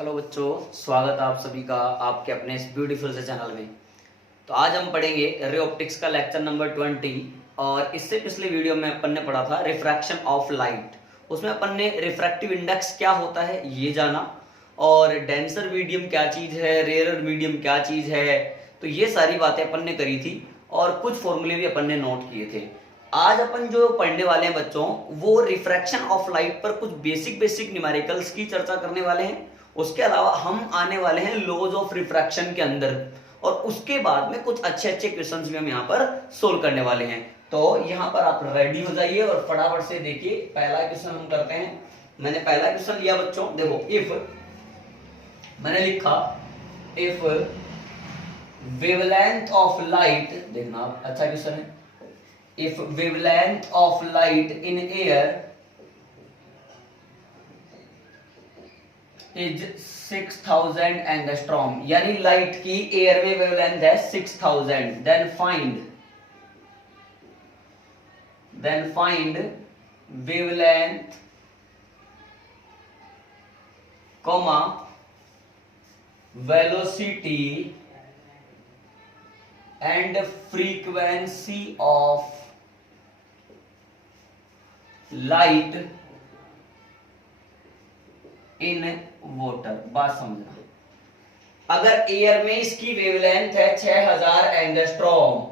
Hello बच्चों, स्वागत है आप सभी का आपके अपने इस ब्यूटीफुल से चैनल में। तो आज हम पढ़ेंगे रे ऑप्टिक्स का लेक्चर नंबर 20। और इससे पिछले वीडियो में अपन ने पढ़ा था रिफ्रैक्शन ऑफ लाइट। उसमें अपन ने रिफ्रैक्टिव इंडेक्स क्या होता है ये जाना, और डेंसर मीडियम क्या चीज है, रेयर मीडियम क्या चीज है। तो ये सारी बातें अपन ने करी थी और कुछ फॉर्मूले भी अपन ने नोट किए थे। आज अपन जो पढ़ने वाले हैं बच्चों, वो रिफ्रैक्शन ऑफ लाइट पर कुछ बेसिक न्यूमेरिकल्स की चर्चा करने वाले हैं। उसके अलावा हम आने वाले हैं लॉज ऑफ रिफ्रैक्शन के अंदर, और उसके बाद में कुछ अच्छे अच्छे क्वेश्चंस भी हम यहाँ पर सोल्व करने वाले हैं। तो यहाँ पर आप रेडी हो जाइए और फटाफट से देखिए पहला क्वेश्चन हम करते हैं। मैंने पहला क्वेश्चन लिया बच्चों, देखो इफ मैंने लिखा इफ वेवलेंथ ऑफ लाइट, देखना अच्छा क्वेश्चन है। If wavelength of light in air is 6000 angstrom, यानी लाइट की एयर में वेवलेंथ है 6000, then find wavelength comma velocity and frequency of light in water. बात समझना, अगर एयर में इसकी वेवलेंथ है 6000 एंगस्ट्रॉम,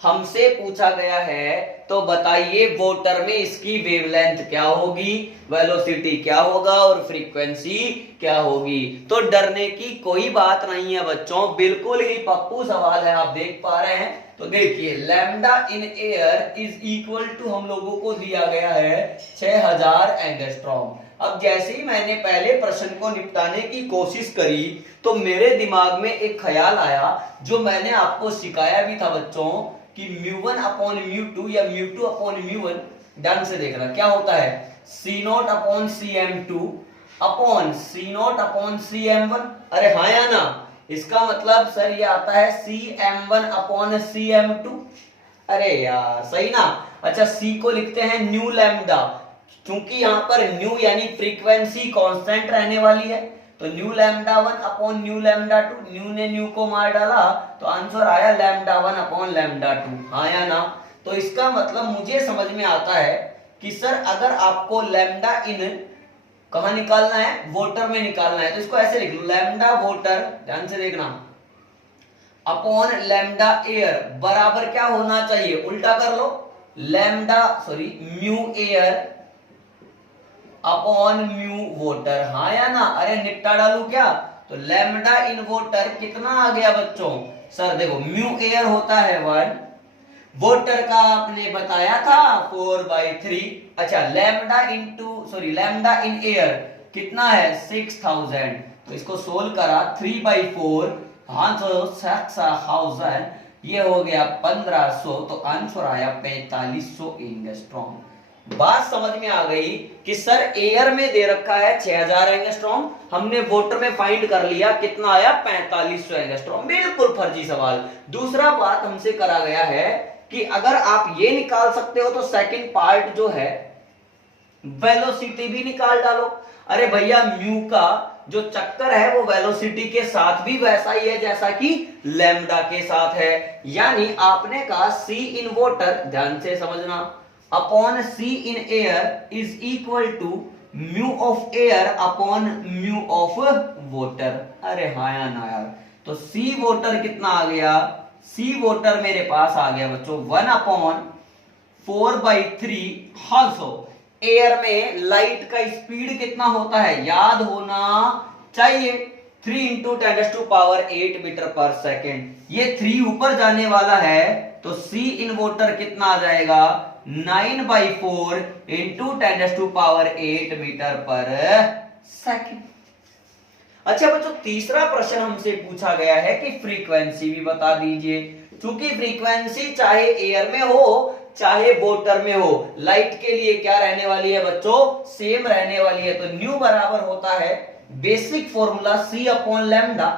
हमसे पूछा गया है तो बताइए वाटर में इसकी वेवलेंथ क्या होगी, वेलोसिटी क्या होगा और फ्रीक्वेंसी क्या होगी। तो डरने की कोई बात नहीं है बच्चों, बिल्कुल ही पप्पू सवाल है, आप देख पा रहे हैं। तो देखिए lambda in air is equal to हम लोगों को दिया गया है 6000 एंगस्ट्रॉम। अब जैसे ही मैंने पहले प्रश्न को निपटाने की कोशिश करी तो मेरे दिमाग में एक ख्याल आया जो मैंने आपको सिखाया भी था बच्चों, कि μ1 अपॉन μ2 या μ2 अपॉन μ1, ध्यान से देखना क्या होता है, C0 upon Cm2 upon C0 upon Cm1। अरे हाँ या ना, इसका मतलब सर ये आता है Cm1 अपॉन Cm2। अरे यार सही ना। अच्छा C को लिखते हैं न्यू लैम्डा, क्योंकि यहां पर न्यू यानी फ्रीक्वेंसी कांस्टेंट रहने वाली है। तो new lambda 1 upon new lambda 2, new ने न्यू को मार डाला तो आंसर आया लैम्डा 1 अपॉन लैम्डा 2। हाँ या ना। तो इसका मतलब मुझे समझ में आता है कि सर अगर आपको लैम्डा इन कहां निकालना है, वाटर में निकालना है, तो इसको ऐसे लिख लो लैम्डा वाटर, ध्यान से देखना, अपॉन लैम्डा एयर बराबर क्या होना चाहिए, उल्टा कर लो, mu air upon mu water. हाँ या ना। अरे निपटा डालू क्या, तो लैम्डा इन वाटर कितना आ गया बच्चों, सर देखो म्यू एयर होता है 1, वाटर का आपने बताया था 4/3। अच्छा लैम्डा लैम्डा इन एयर कितना है 6000, तो इसको सोल्व करा 3/4, हाँ तो 6000, ये हो गया 1500, तो आंसर आया 4500 एंगस्ट्रॉम। बात समझ में आ गई कि सर एयर में दे रखा है 6000 एंगस्ट्रॉम, हमने वाटर में फाइंड कर लिया कितना आया 4500 एंगस्ट्रॉम। बिल्कुल फर्जी सवाल। दूसरा बात हमसे करा गया है कि अगर आप ये निकाल सकते हो तो सेकंड पार्ट जो है वेलोसिटी भी निकाल डालो। अरे भैया म्यू का जो चक्कर है वो वेलोसिटी के साथ भी वैसा ही है जैसा कि लैम्डा के साथ है, यानी आपने कहा C इन वाटर, ध्यान से समझना, upon C in air is equal to mu of air upon mu of water. अरे हाँ या ना यार। तो C वाटर कितना आ गया, C वाटर मेरे पास आ गया बच्चों 1 अपॉन 4/3। हाउसो एयर में लाइट का स्पीड कितना होता है, याद होना चाहिए, 3 इंटू 10⁻⁸ मीटर पर सेकेंड। ये 3 ऊपर जाने वाला है तो C इन वाटर कितना आ जाएगा 9/4 इंटू 10⁸ मीटर पर सेकेंड। अच्छा बच्चों तीसरा प्रश्न हमसे पूछा गया है कि फ्रीक्वेंसी भी बता दीजिए। चूंकि फ्रीक्वेंसी चाहे एयर में हो चाहे वाटर में हो, लाइट के लिए क्या रहने वाली है बच्चों, सेम रहने वाली है। तो न्यू बराबर होता है basic formula C upon lambda,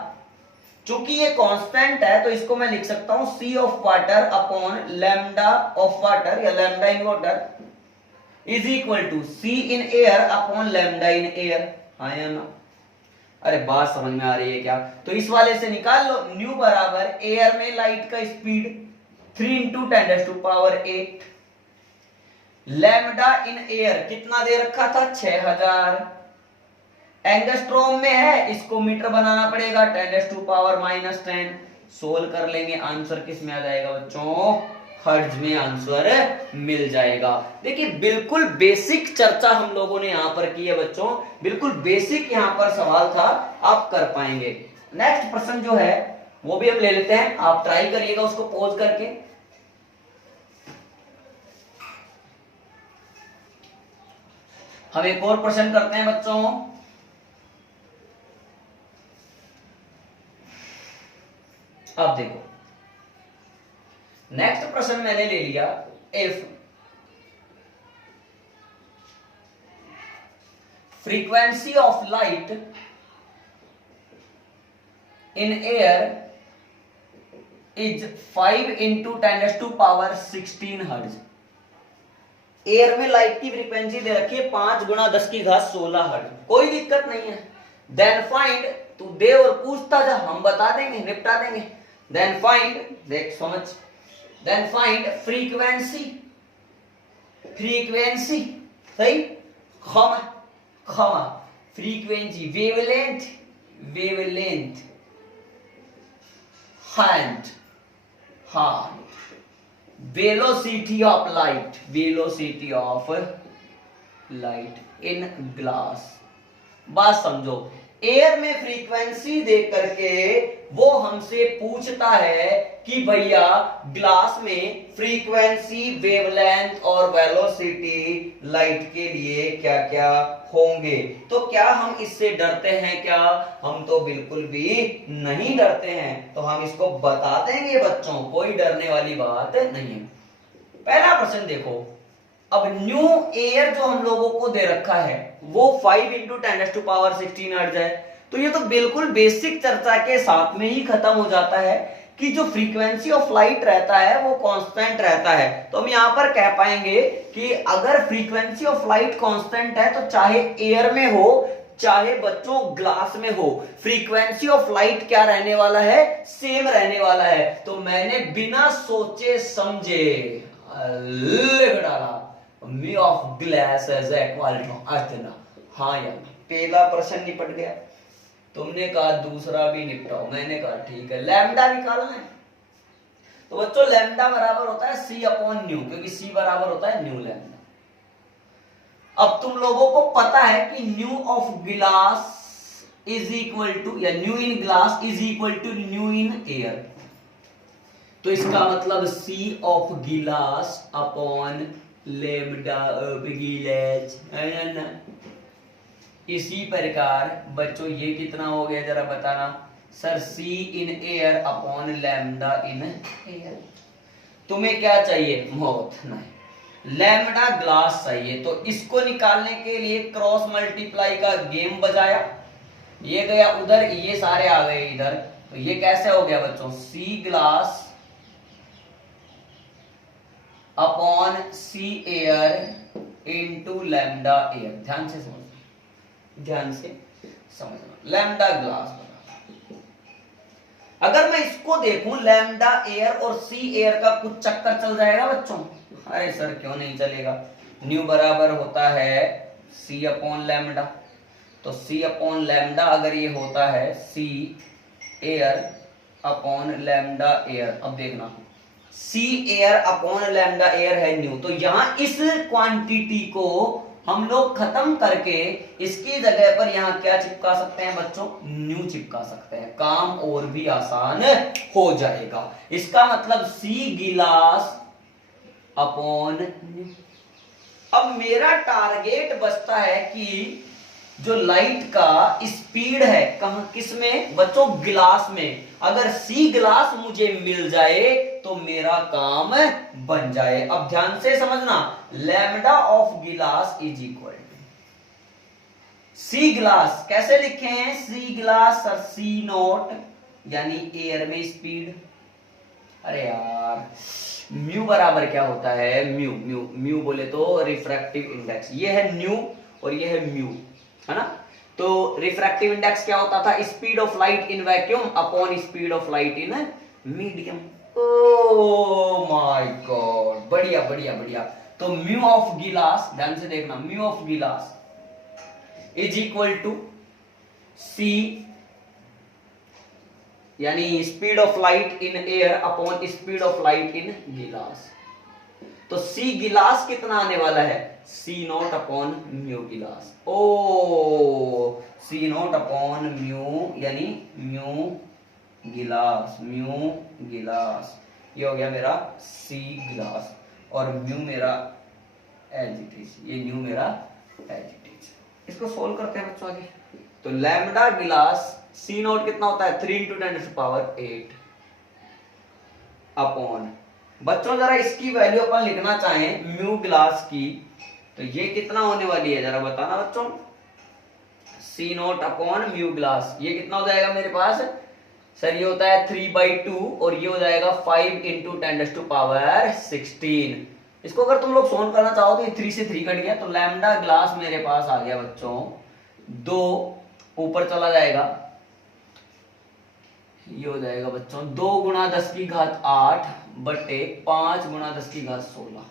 चूंकि ये कांस्टेंट है तो इसको मैं लिख सकता हूं C of water upon lambda of water या lambda in water is equal to C in air upon lambda in air. हाँ या ना। अरे बात समझ में आ रही है क्या? तो इस वाले से निकाल लो, न्यू बराबर एयर में लाइट का speed 3 into 10⁸8। Lambda in air कितना दे रखा था? 6000। एंगस्ट्रॉम में है, इसको मीटर बनाना पड़ेगा, 10⁻⁻10। सोल्व कर लेंगे, आंसर किस में आ जाएगा बच्चों? हर्ट्ज में आंसर मिल जाएगा। देखिए बिल्कुल बेसिक चर्चा हम लोगों ने यहां पर की है बच्चों, बिल्कुल बेसिक यहां पर सवाल था, आप कर पाएंगे। नेक्स्ट प्रश्न जो है वो भी हम ले लेते हैं, आप ट्राई करिएगा उसको पॉज करके। हम एक और प्रश्न करते हैं बच्चों। अब देखो नेक्स्ट प्रश्न मैंने ले लिया, if frequency of light in air is 5 into 10⁻16 hertz. Air में लाइट की फ्रीक्वेंसी दे रखी है 5 गुणा 10⁻16 हर्ट्ज, कोई दिक्कत नहीं है। देन फाइंड, तू दे और पूछता जा, हम बता देंगे, निपटा देंगे। देन फाइंड, देख समझ, देन फाइंड फ्रीक्वेंसी, फ्रीक्वेंसी सही, खमा खमा, फ्रीक्वेंसी, वेवलेंथ, वेवलेंथ, हैंड, हाँ, velocity of light, velocity of light in glass. बात समझो, एयर में फ्रीक्वेंसी दे करके वो हमसे पूछता है कि भैया ग्लास में फ्रीक्वेंसी, वेवलेंथ और वेलोसिटी लाइट के लिए क्या क्या होंगे। तो क्या हम इससे डरते हैं क्या? हम तो बिल्कुल भी नहीं डरते हैं, तो हम इसको बता देंगे बच्चों, कोई डरने वाली बात नहीं है। पहला प्रश्न देखो, अब न्यू एयर जो हम लोगों को दे रखा है वो 5 इंटू 10⁻16 हर्ट्ज है। तो ये तो बिल्कुल बेसिक चर्चा के साथ में ही खत्म हो जाता है कि जो फ्रीक्वेंसी ऑफ लाइट रहता है वो कांस्टेंट रहता है। तो हम यहां पर कह पाएंगे कि अगर फ्रीक्वेंसी ऑफ लाइट कांस्टेंट है तो चाहे एयर में हो चाहे बच्चों ग्लास में हो, फ्रीक्वेंसी ऑफ लाइट क्या रहने वाला है? सेम रहने वाला है। तो मैंने बिना सोचे समझे लिख डाला mu of glass as equal to earth. हाँ यार, पहला प्रश्न निपट गया। तुमने कहा दूसरा भी निपटाओ, मैंने कहा ठीक है। लैम्डा निकालना है तो बच्चों लैम्डा बराबर होता है सी अपॉन न्यू, क्योंकि सी बराबर होता है न्यू लैम्डा। अब तुम लोगों को पता है कि mu of glass is equal to, या mu in glass is equal to mu in air. तो इसका मतलब c of glass upon lambda of glass है ना। इसी प्रकार बच्चों ये कितना हो गया जरा बताना sir? C in air upon lambda in air. तुम्हें क्या चाहिए? मौत नहीं, लैम्डा ग्लास चाहिए। तो इसको निकालने के लिए क्रॉस मल्टीप्लाई का गेम बजाया, ये गया उधर, ये सारे आ गए इधर। तो ये कैसे हो गया बच्चों? सी ग्लास अपॉन सी एयर इंटू लैम्डा एयर। ध्यान से समझना, ध्यान से समझना, लैम्डा ग्लास। अगर मैं इसको देखूं लैम्डा एयर और सी एयर का कुछ चक्कर चल जाएगा बच्चों? अरे सर क्यों नहीं चलेगा। न्यू बराबर होता है सी अपॉन लैम्डा, तो सी अपॉन लैम्डा अगर ये होता है सी एयर अपॉन लैम्डा एयर। अब देखना सी एयर अपॉन लैम्डा एयर है न्यू, तो यहां इस क्वांटिटी को हम लोग खत्म करके इसकी जगह पर यहां क्या चिपका सकते हैं बच्चों? न्यू चिपका सकते हैं, काम और भी आसान हो जाएगा। इसका मतलब सी गिलास अपॉन न्यू। अब मेरा टारगेट बचता है कि जो लाइट का स्पीड है कहां, किसमें बच्चों? गिलास में। अगर सी ग्लास मुझे मिल जाए तो मेरा काम बन जाए। अब ध्यान से समझना, लैम्डा ऑफ गिलास is equal to c glass. कैसे लिखे हैं c glass? Sir c not यानी एयर में स्पीड। अरे यार म्यू बराबर क्या होता है? म्यू म्यू म्यू बोले तो रिफ्रैक्टिव इंडेक्स। ये है न्यू और ये है म्यू, है ना। तो रिफ्रैक्टिव इंडेक्स क्या होता था? Speed of light in vacuum upon speed of light in medium. Oh my God, बढ़िया बढ़िया बढ़िया। तो म्यू ऑफ गिलास, ध्यान से देखना, म्यू ऑफ गिलास इज इक्वल टू सी, यानी speed of light in air upon speed of light इन गिलास। तो सी गिलास कितना आने वाला है? सी नॉट अपॉन म्यू गिलास। ओ सी नॉट अपॉन म्यू, यानी म्यू गिलास, म्यू गिलास, ये हो गया मेरा सी गिलास, और म्यू मेरा एज इट इज, ये म्यू मेरा एज इट इज। इसको सोल्व करते हैं बच्चों आगे। तो लैम्डा गिलास सी नॉट कितना होता है? 3 × 10⁸ अपॉन, बच्चों जरा इसकी वैल्यू अपन लिखना चाहें म्यू गिलास की, तो ये कितना होने वाली है जरा बताना बच्चों। सी नॉट अपॉन म्यू गिलास, ये कितना हो जाएगा मेरे पास? सर ये होता है 3/2 और ये हो जाएगा 5 × 10⁻16। इसको अगर तुम लोग सोल्व करना चाहो तो ये 3 से 3 कट गया, तो लैम्डा गिलास मेरे पास आ गया बच्चों 2, ऊपर चला जाएगा, ये हो जाएगा बच्चों 2 × 10⁸ बटे 5 × 10⁻16।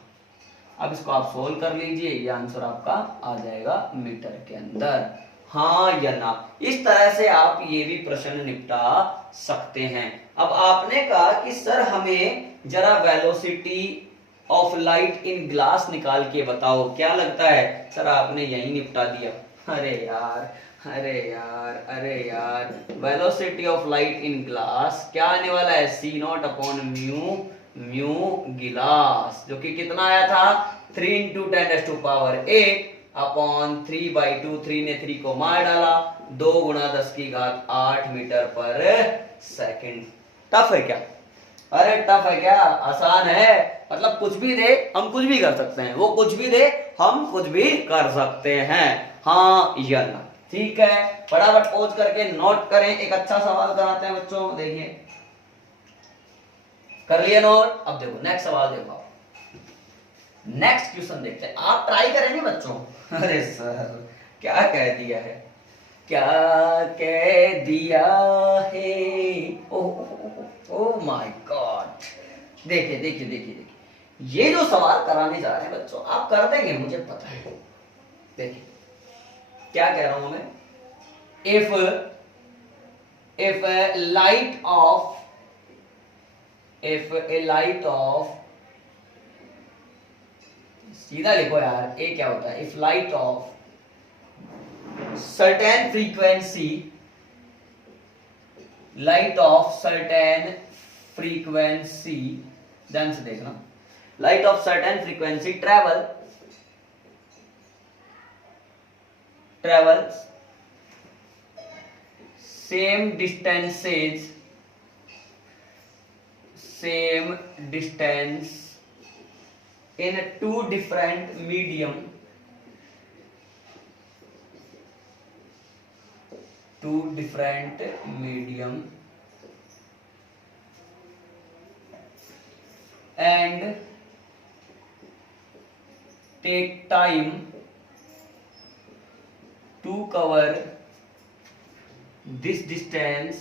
अब इसको आप सोल्व कर लीजिए, ये आंसर आपका आ जाएगा मीटर के अंदर, हाँ या ना। इस तरह से आप ये भी प्रश्न निपटा सकते हैं। अब आपने कहा कि सर हमें जरा velocity of light in glass निकाल के बताओ, क्या लगता है सर आपने यही निपटा दिया? अरे यार, अरे यार, अरे यार, velocity of light in glass क्या आने वाला है? सी नॉट अपॉन म्यू, म्यू गिलास, जो कि कितना आया था? 3 × 10⁸ अपॉन 3/2, 3 ने 3 को मार डाला, 2 × 10⁸ मीटर पर सेकंड। टफ है क्या? अरे टफ है क्या? आसान है, मतलब कुछ भी दे हम कुछ भी कर सकते हैं, वो कुछ भी दे हम कुछ भी कर सकते हैं, हाँ या ना। ठीक है, फटाफट पॉज करके नोट करें। एक अच्छा सवाल कराते हैं बच्चों, देखिए कर लिए नोट? अब देखो नेक्स्ट सवाल, देखो नेक्स्ट क्वेश्चन देखते हैं, आप ट्राई करेंगे बच्चों? अरे सर क्या कह दिया है, क्या कह दिया है, ओह माय गॉड। देखिए देखिए देखिए देखिए, ये जो सवाल कराने जा रहे हैं बच्चों आप कर देंगे मुझे पता है। देखिए क्या कह रहा हूं मैं, इफ a light of सीधा लिखो यार, ए क्या होता है? If light of certain frequency, ध्यान से देखना, light of certain frequency travels same distance in two different medium, and take time to cover this distance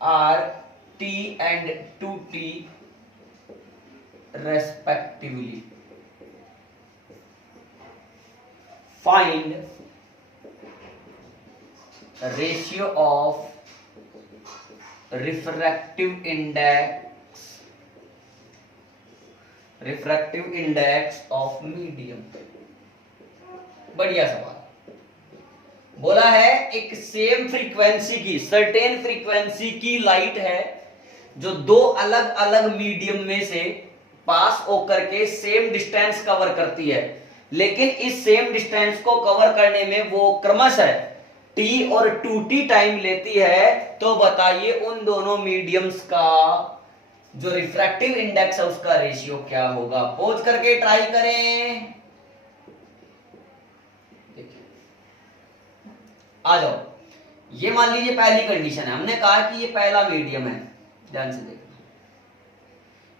are t and 2t respectively. Find ratio of refractive index of medium। बढ़िया सवाल बोला है, एक same frequency की, certain frequency की light है जो दो अलग अलग मीडियम में से पास होकर के सेम डिस्टेंस कवर करती है, लेकिन इस सेम डिस्टेंस को कवर करने में वो क्रमशः t और 2t टाइम लेती है। तो बताइए उन दोनों मीडियम्स का जो रिफ्रैक्टिव इंडेक्स है उसका रेशियो क्या होगा? पोज करके ट्राई करें, आ जाओ। ये मान लीजिए पहली कंडीशन है, हमने कहा कि ये पहला मीडियम है, ध्यान से देखना,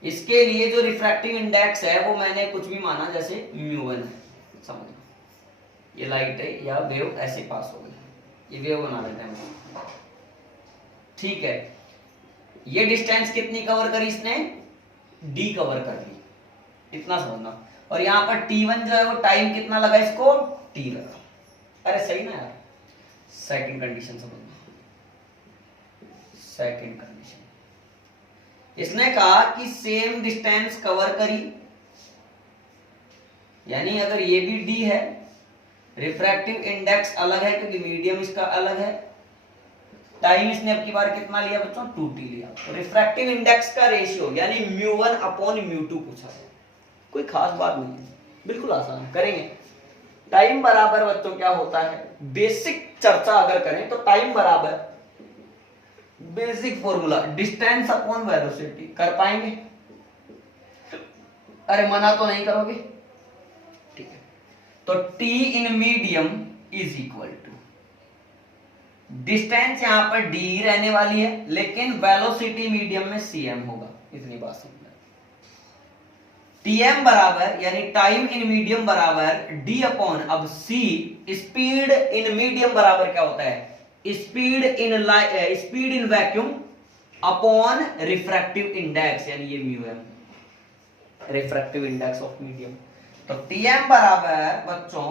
इसके लिए जो रिफ्रैक्टिव इंडेक्स है वो मैंने कुछ भी माना, जैसे μ1 है, समझना ये लाइट है या वेव ऐसे पास हो गई, ये वेव बना लेते हैं, ठीक है। ये डिस्टेंस कितनी कवर करी इसने, d कवर कर ली, इतना समझना। और यहाँ पर t1 जो है वो टाइम कितना लगा इसको, t लगा। अरे सही ना यार। सेकंड कंडीशन समझना, सेकंड कंडीशन, इसने कहा कि सेम डिस्टेंस कवर करी, यानी अगर ये भी d है, रिफ्रैक्टिव इंडेक्स अलग है क्योंकि मीडियम इसका अलग है, टाइम इसने अब की बार कितना लिया बच्चों, 2t लिया, तो रिफ्रैक्टिव इंडेक्स का रेशियो यानी μ1 अपॉन μ2 पूछा है। कोई खास बात नहीं है, बिल्कुल आसान करेंगे। टाइम बराबर बच्चों क्या होता है, बेसिक चर्चा अगर करें तो टाइम बराबर basic formula distance upon velocity, कर पाएंगे? अरे मना तो नहीं करोगे, ठीक है। तो t in medium is equal to, distance यहां पर d रहने वाली है लेकिन वेलोसिटी मीडियम में cm होगा, इतनी बात समझना। tm बराबर यानी टाइम इन मीडियम बराबर d अपॉन, अब c स्पीड इन मीडियम बराबर क्या होता है, speed in vacuum upon refractive index, यानी ये μm, refractive index of medium. तो tm बराबर बच्चों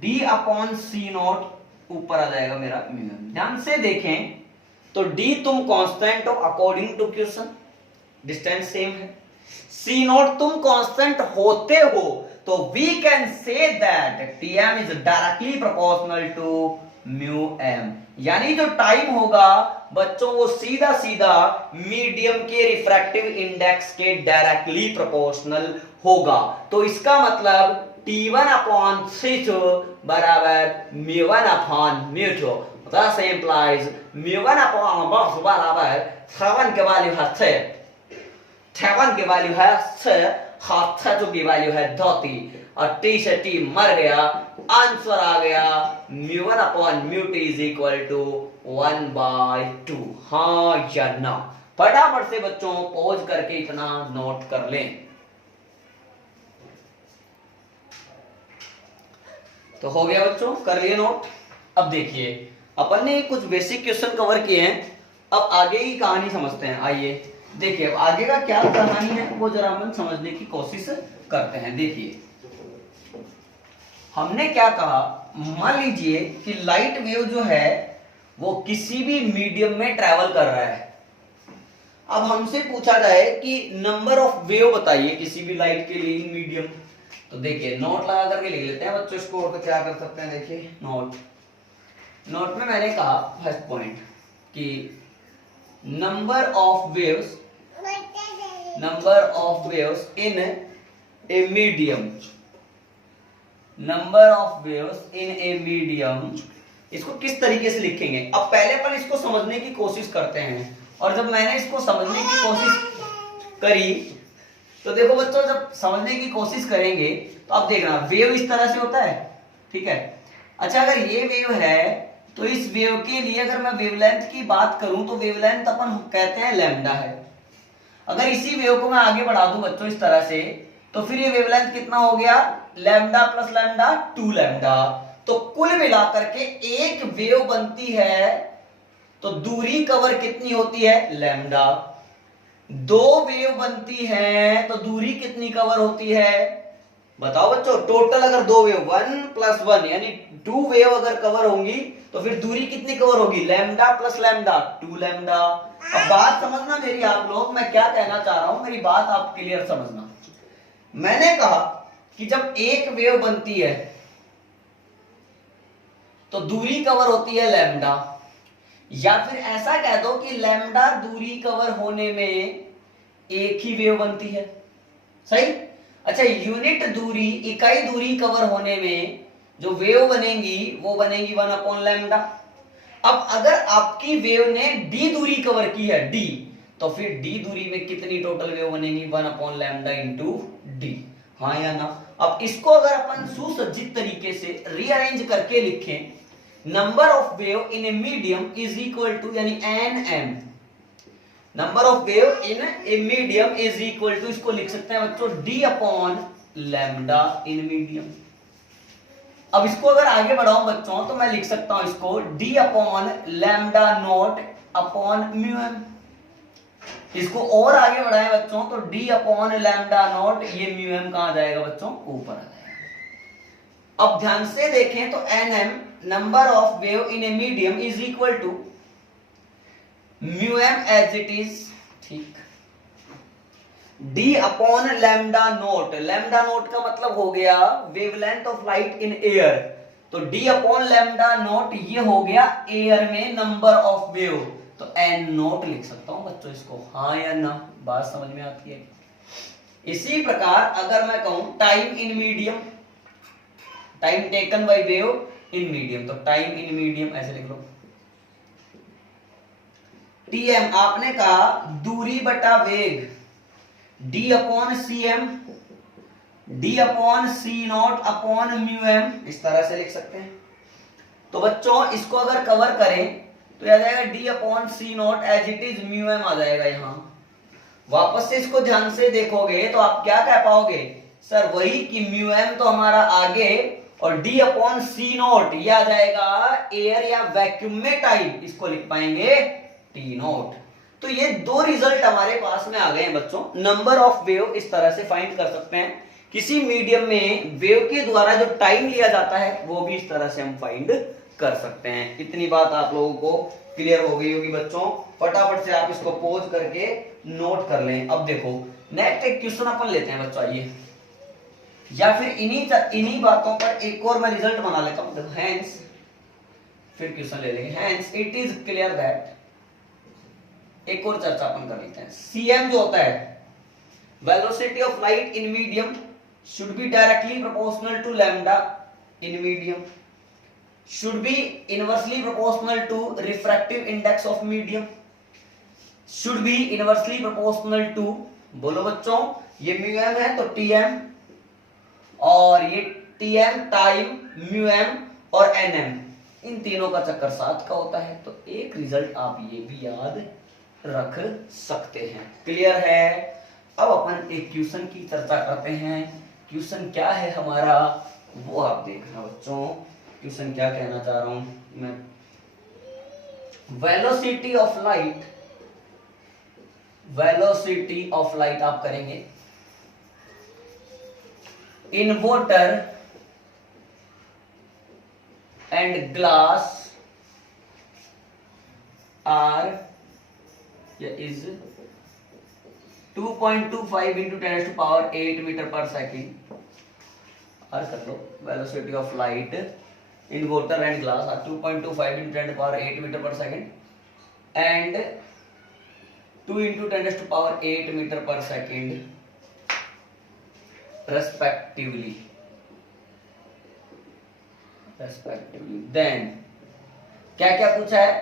d अपॉन c नॉट, ऊपर आ जाएगा मेरा μm। ध्यान से देखें तो d तुम कांस्टेंट हो according to question, distance same है, c नॉट तुम कांस्टेंट होते हो, तो we can say that tm is directly proportional to μm, यानी जो टाइम होगा बच्चों वो सीधा सीधा मीडियम के रिफ्रैक्टिव इंडेक्स के डायरेक्टली प्रोपोर्शनल होगा। तो इसका मतलब t1 अपॉन c2 बराबर μ1 upon μ2, thus implies μ1 upon box बराबर 7 के वैल्यू है 7 की वैल्यू है 6, हाथ 6 की वैल्यू है 2t, और t से t मर गया, आंसर आ गया μ1 upon μt is equal to 1/2। हाँ या ना? फटाफट से बच्चों पॉज करके इतना नोट कर लें। तो हो गया बच्चों, कर लिए नोट। अब देखिए अपन ने कुछ बेसिक क्वेश्चन कवर किए हैं, अब आगे की कहानी समझते हैं। आइए देखिए अब आगे का क्या कहानी है वो जरा हम समझने की कोशिश करते हैं। देखिए हमने क्या कहा, मान लीजिए कि लाइट वेव जो है वो किसी भी मीडियम में ट्रैवल कर रहा है। अब हमसे पूछा जाए कि नंबर ऑफ वेव बताइए किसी भी लाइट के लिए इन मीडियम। तो देखिए नोट लगा करके लिख लेते हैं बच्चों इसको, तो क्या कर सकते हैं। देखिए नोट में मैंने कहा फर्स्ट पॉइंट कि number of waves in a medium, number of waves in a medium, इसको किस तरीके से लिखेंगे। अब पहले अपन इसको समझने की कोशिश करते हैं, और जब मैंने इसको समझने की कोशिश करी तो देखो बच्चों जब समझने की कोशिश करेंगे तो अब देखना वेव इस तरह से होता है, ठीक है। अच्छा अगर ये वेव है तो इस वेव के लिए अगर मैं वेवलेंथ की बात करूं तो वेवलेंथ अपन कहते हैं लैम्डा है। अगर इसी वेव को मैं आगे बढ़ा दूं बच्चों इस तरह से, तो फिर ये वेवलेंथ कितना हो गया, लैम्डा प्लस लैम्डा 2 लैम्डा। तो कुल मिलाकर के एक वेव बनती है तो दूरी कवर कितनी होती है, लैम्डा। दो वेव बनती है तो दूरी कितनी कवर होती है, बताओ बच्चों। टोटल अगर दो वेव 1 + 1 यानी 2 वेव अगर कवर होंगी तो फिर दूरी कितनी कवर होगी, लैम्डा प्लस लैम्डा 2 लैम्डा। अब बात समझना मेरी आप लोग, मैं क्या कहना चाह रहा हूं, मेरी बात आप क्लियर समझना। मैंने कहा कि जब एक वेव बनती है तो दूरी कवर होती है लैम्डा, या फिर ऐसा कह दो कि लैम्डा दूरी कवर होने में एक ही वेव बनती है, सही। अच्छा यूनिट दूरी, इकाई दूरी कवर होने में जो वेव बनेगी वो बनेगी 1/लैम्डा। अब अगर आपकी वेव ने d दूरी कवर की है d, तो फिर d दूरी में कितनी टोटल वेव बनेगी, 1/लैम्डा इंटू d। हाँ या ना? अब इसको अगर अपन सुसज्जित तरीके से रीअरेंज करके लिखें, number of wave in a medium is equal to यानी nm, number of wave in a medium is equal to, इसको लिख सकते हैं बच्चों D upon lambda in medium. अब इसको अगर आगे बढ़ाऊं बच्चों तो मैं लिख सकता हूं इसको D upon lambda naught upon mu M. इसको और आगे बढ़ाएं बच्चों तो डी अपॉन लैम्डा नॉट, ये म्यू एम कहां जाएगा बच्चों, ऊपर आ जाएगा। अब ध्यान से देखें तो n m number of wave in a medium is equal to mu m as it is, ठीक, d upon lambda naught. Lambda naught का मतलब हो गया wavelength of light in air, तो डी अपॉन लैम्डा नोट ये हो गया air में नंबर ऑफ वेव, तो एन नोट लिख सकता हूं बच्चों इसको, हाँ या ना, बात समझ में आती है। इसी प्रकार अगर मैं कहूं time in medium, time taken by wave in medium, तो टाइम इन मीडियम ऐसे लिख लो, टीएम आपने कहा दूरी बटा वेग, D upon C M, D upon सी नॉट अपॉन म्यू एम, इस तरह से लिख सकते हैं। तो बच्चों इसको अगर कवर करें तो आ जाएगा d upon C naught as it is mu m आ जाएगा। यहां वापस से इसको ध्यान से देखोगे तो आप क्या कह पाओगे, सर वही कि म्यू एम तो हमारा आगे और डी अपॉन सी नॉट ये आ जाएगा एयर या वैक्यूम में टाइम, इसको लिख पाएंगे टी नॉट। तो ये दो रिजल्ट हमारे पास में आ गए हैं बच्चों। नंबर ऑफ वेव इस तरह से फाइंड कर सकते हैं, किसी मीडियम में वेव के द्वारा जो टाइम लिया जाता है वो भी इस तरह से हम फाइंड कर सकते हैं। इतनी बात आप लोगों को क्लियर हो गई होगी बच्चों, फटाफट से आप इसको पॉज करके नोट कर लें। अब देखो नेक्स्ट एक क्वेश्चन अपन लेते हैं बच्चों, आइए, या फिर इन्हीं बातों पर एक और मैं रिजल्ट बना लेता हूं। देखो हेंस, फिर क्वेश्चन ले लेंगे। Hence it is clear that, एक और चर्चा अपन कर लेते हैं। सीएम जो होता है velocity of light in medium should be directly proportional to lambda in medium, should be inversely proportional to refractive index of medium, should be inversely proportional to, बोलो बच्चों, ये म्यू एम है तो टी एम, और ये T M time, mu M और N M, इन तीनों का चक्कर 7 का होता है। तो एक रिजल्ट आप ये भी याद रख सकते हैं। क्लियर है? अब अपन एक क्वेश्चन की चर्चा करते हैं। क्वेश्चन क्या है हमारा वो आप देखना बच्चों। क्वेश्चन क्या कहना चाह रहा हूं मैं, velocity of light, velocity of light आप करेंगे in water and glass are is 2.25 into 10⁸ metre per second. और कर लो velocity of light in water and glass are 2.25 into 10⁸ metre per second and 2 into 10⁸ metre per second respectively। Then क्या क्या पूछा है,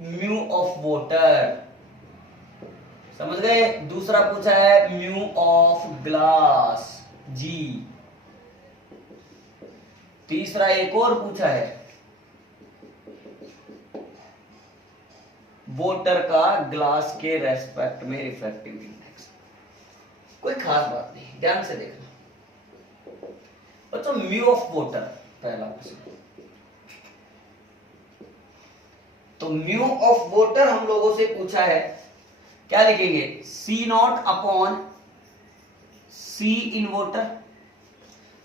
mu of water, समझ गए। दूसरा पूछा है म्यू ऑफ ग्लास जी। तीसरा एक और पूछा है वाटर का ग्लास के रेस्पेक्ट में रिफ्रैक्टिव इंडेक्स। कोई खास बात नहीं, ध्यान से देखना बच्चों। म्यू ऑफ वाटर पहला प्रश्न, तो म्यू ऑफ वाटर हम लोगों से पूछा है, क्या लिखेंगे, c naught upon c in water.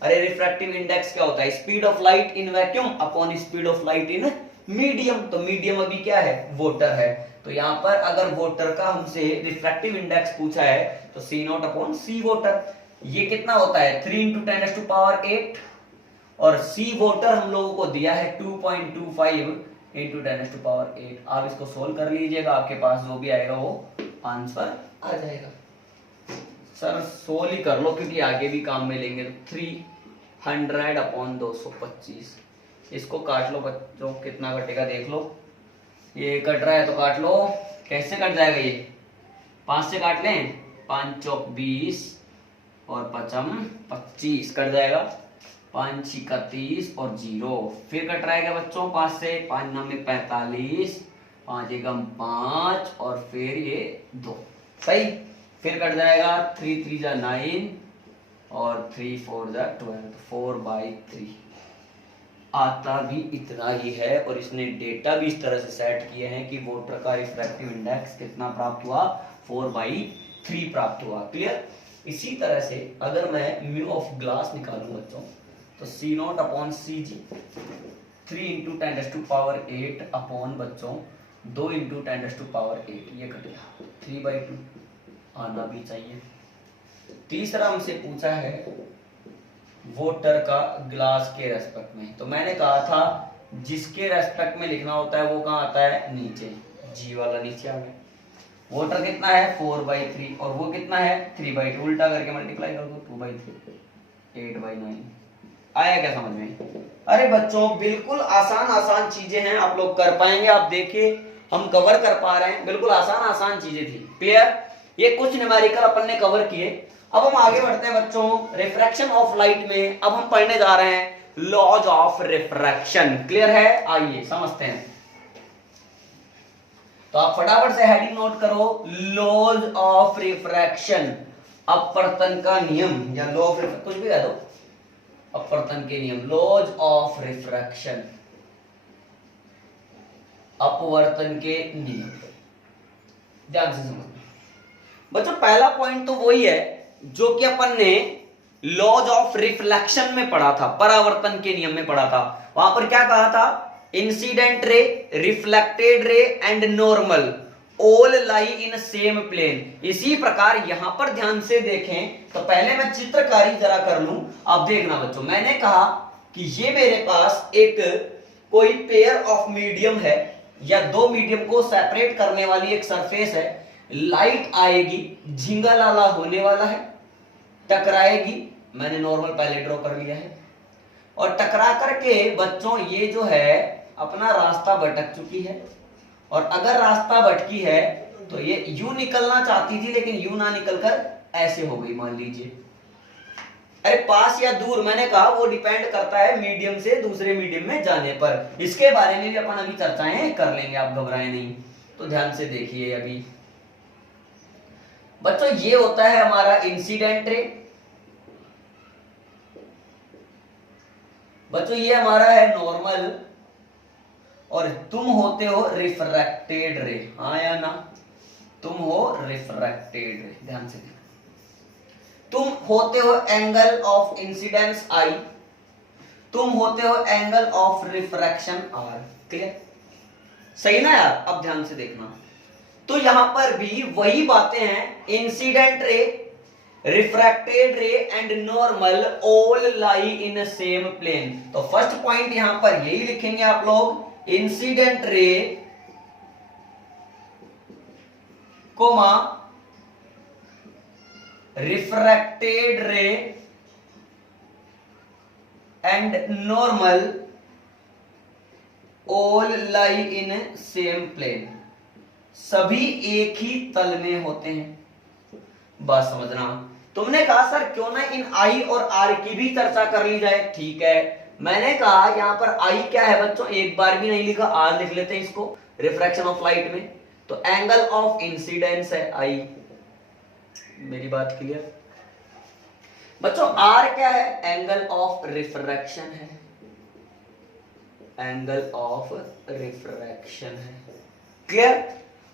अरे रिफ्रैक्टिव इंडेक्स क्या होता है, speed of light in vacuum upon speed of light in medium. तो मीडियम अभी क्या है, वाटर है। तो यहां पर अगर वाटर का हमसे रिफ्रैक्टिव इंडेक्स पूछा है तो सी नॉट अपॉन सी वाटर। ये कितना होता है 3 into 10⁸, और सी वाटर हम लोगों को दिया है 2.25 into 10⁸। आप इसको सोल्व कर लीजिएगा, आपके पास जो भी आएगा वो आंसर आ जाएगा। सर सोल्व ही कर लो क्योंकि आगे भी काम में लेंगे। 300/225, इसको काट लो बच्चों, कितना कटेगा देख लो। ये कट रहा है तो काट लो, कैसे कट जाएगा ये, 5 से काट लें, 5 चौक 20 और 5 25 कट जाएगा, 5 6 30 और 0। फिर कट रहा है बच्चों 5 से, 5 9 45 5 एकम 5 और फिर ये 2, सही। फिर कट जाएगा 3 3 जा 9 और 3 4 जा 12, 4/3 आता भी इतना ही है। और इसने डेटा भी इस तरह से सेट किए हैं कि वोटर का रिफ्रैक्टिव इंडेक्स कितना प्राप्त हुआ, 4/3 प्राप्त हुआ। क्लियर। इसी तरह से अगर मैं म्यू ऑफ ग्लास निकालूं बच्चों, तो C0/Cg 3 × 10⁸ अपॉन बच्चों 2 × 10⁸, ये कट गया 3/2 आना भी चाहिए। तीसरा हमसे पूछा है वोटर का ग्लास के रेस्पेक्ट में, तो मैंने कहा था जिसके रेस्पेक्ट में लिखना होता है वो कहाँ आता है, नीचे, जी वाला नीचे आ गया। वोटर कितना है 4/3 और वो कितना है 3/2, उल्टा करके मल्टीप्लाई कर दो 2/3 8/9। आया क्या समझ में? अरे बच्चों बिल्कुल आसान चीजें हैं, आप लोग कर पाएंगे। आप देखिए हम कवर कर पा रहे हैं, बिल्कुल आसान चीजें थी। क्लियर। ये कुछ न्यूमेरिकल अपन ने कवर किए। अब हम आगे बढ़ते हैं बच्चों रिफ्रैक्शन ऑफ लाइट में। अब हम पढ़ने जा रहे हैं लॉज ऑफ रिफ्रैक्शन। क्लियर है? आइए समझते हैं। तो आप फटाफट से हेडिंग नोट करो, लॉज ऑफ रिफ्रैक्शन, अपवर्तन का नियम या लॉ ऑफ, कुछ भी कह दो, अपवर्तन के नियम, लॉज ऑफ रिफ्रैक्शन, अपवर्तन के नियम। ध्यान से समझना बच्चों। पहला पॉइंट तो वही है जो कि अपन ने लॉज ऑफ रिफ्लेक्शन में पढ़ा था, परावर्तन के नियम में पढ़ा था। वहां पर क्या कहा था, incident ray, reflected ray and normal all lie in same plane. इसी प्रकार यहां पर ध्यान से देखें तो पहले मैं चित्रकारी जरा कर लूं, आप देखना बच्चों। मैंने कहा कि ये मेरे पास एक कोई पेयर ऑफ मीडियम है या दो मीडियम को सेपरेट करने वाली एक सरफेस है। लाइट आएगी, झिंगा लाला होने वाला है, टकराएगी, मैंने नॉर्मल पहले ड्रॉ कर लिया है, और टकरा करके बच्चों ये जो है अपना रास्ता भटक चुकी है। और अगर रास्ता भटकी है तो ये यूं निकलना चाहती थी लेकिन यूं ना निकलकर ऐसे हो गई, मान लीजिए। अरे पास या दूर, मैंने कहा वो डिपेंड करता है मीडियम से दूसरे मीडियम में जाने पर। इसके बारे में भी अपन अभी चर्चाएं कर लेंगे, आप घबराएं नहीं। तो ध्यान से देखिए अभी बच्चों, ये होता है हमारा इंसिडेंट रे, बच्चों ये हमारा है नॉर्मल, और तुम होते हो रिफ्रैक्टेड रे, हाँ या ना? तुम हो रिफ्रैक्टेड रे। ध्यान से देखो, तुम होते हो एंगल ऑफ इंसिडेंस आई, तुम होते हो angle of refraction R. Clear? सही ना यार? अब ध्यान से देखना, तो यहां पर भी वही बातें हैं, incident ray, refracted ray and normal all lie in same plane. तो फर्स्ट पॉइंट यहां पर यही लिखेंगे आप लोग, incident ray comma refracted ray and normal all lie in same plane. सभी एक ही तल में होते हैं। बात समझना। तुमने कहा सर क्यों ना इन आई और आर की भी चर्चा कर ली जाए। ठीक है, मैंने कहा यहां पर आई क्या है बच्चों, एक बार भी नहीं लिखा, आर लिख लेते हैं इसको रिफ्रैक्शन ऑफ लाइट में। तो एंगल ऑफ इंसिडेंस है आई। मेरी बात क्लियर बच्चों? आर क्या है, एंगल ऑफ रिफ्रैक्शन है, एंगल ऑफ रिफ्रैक्शन है। क्लियर?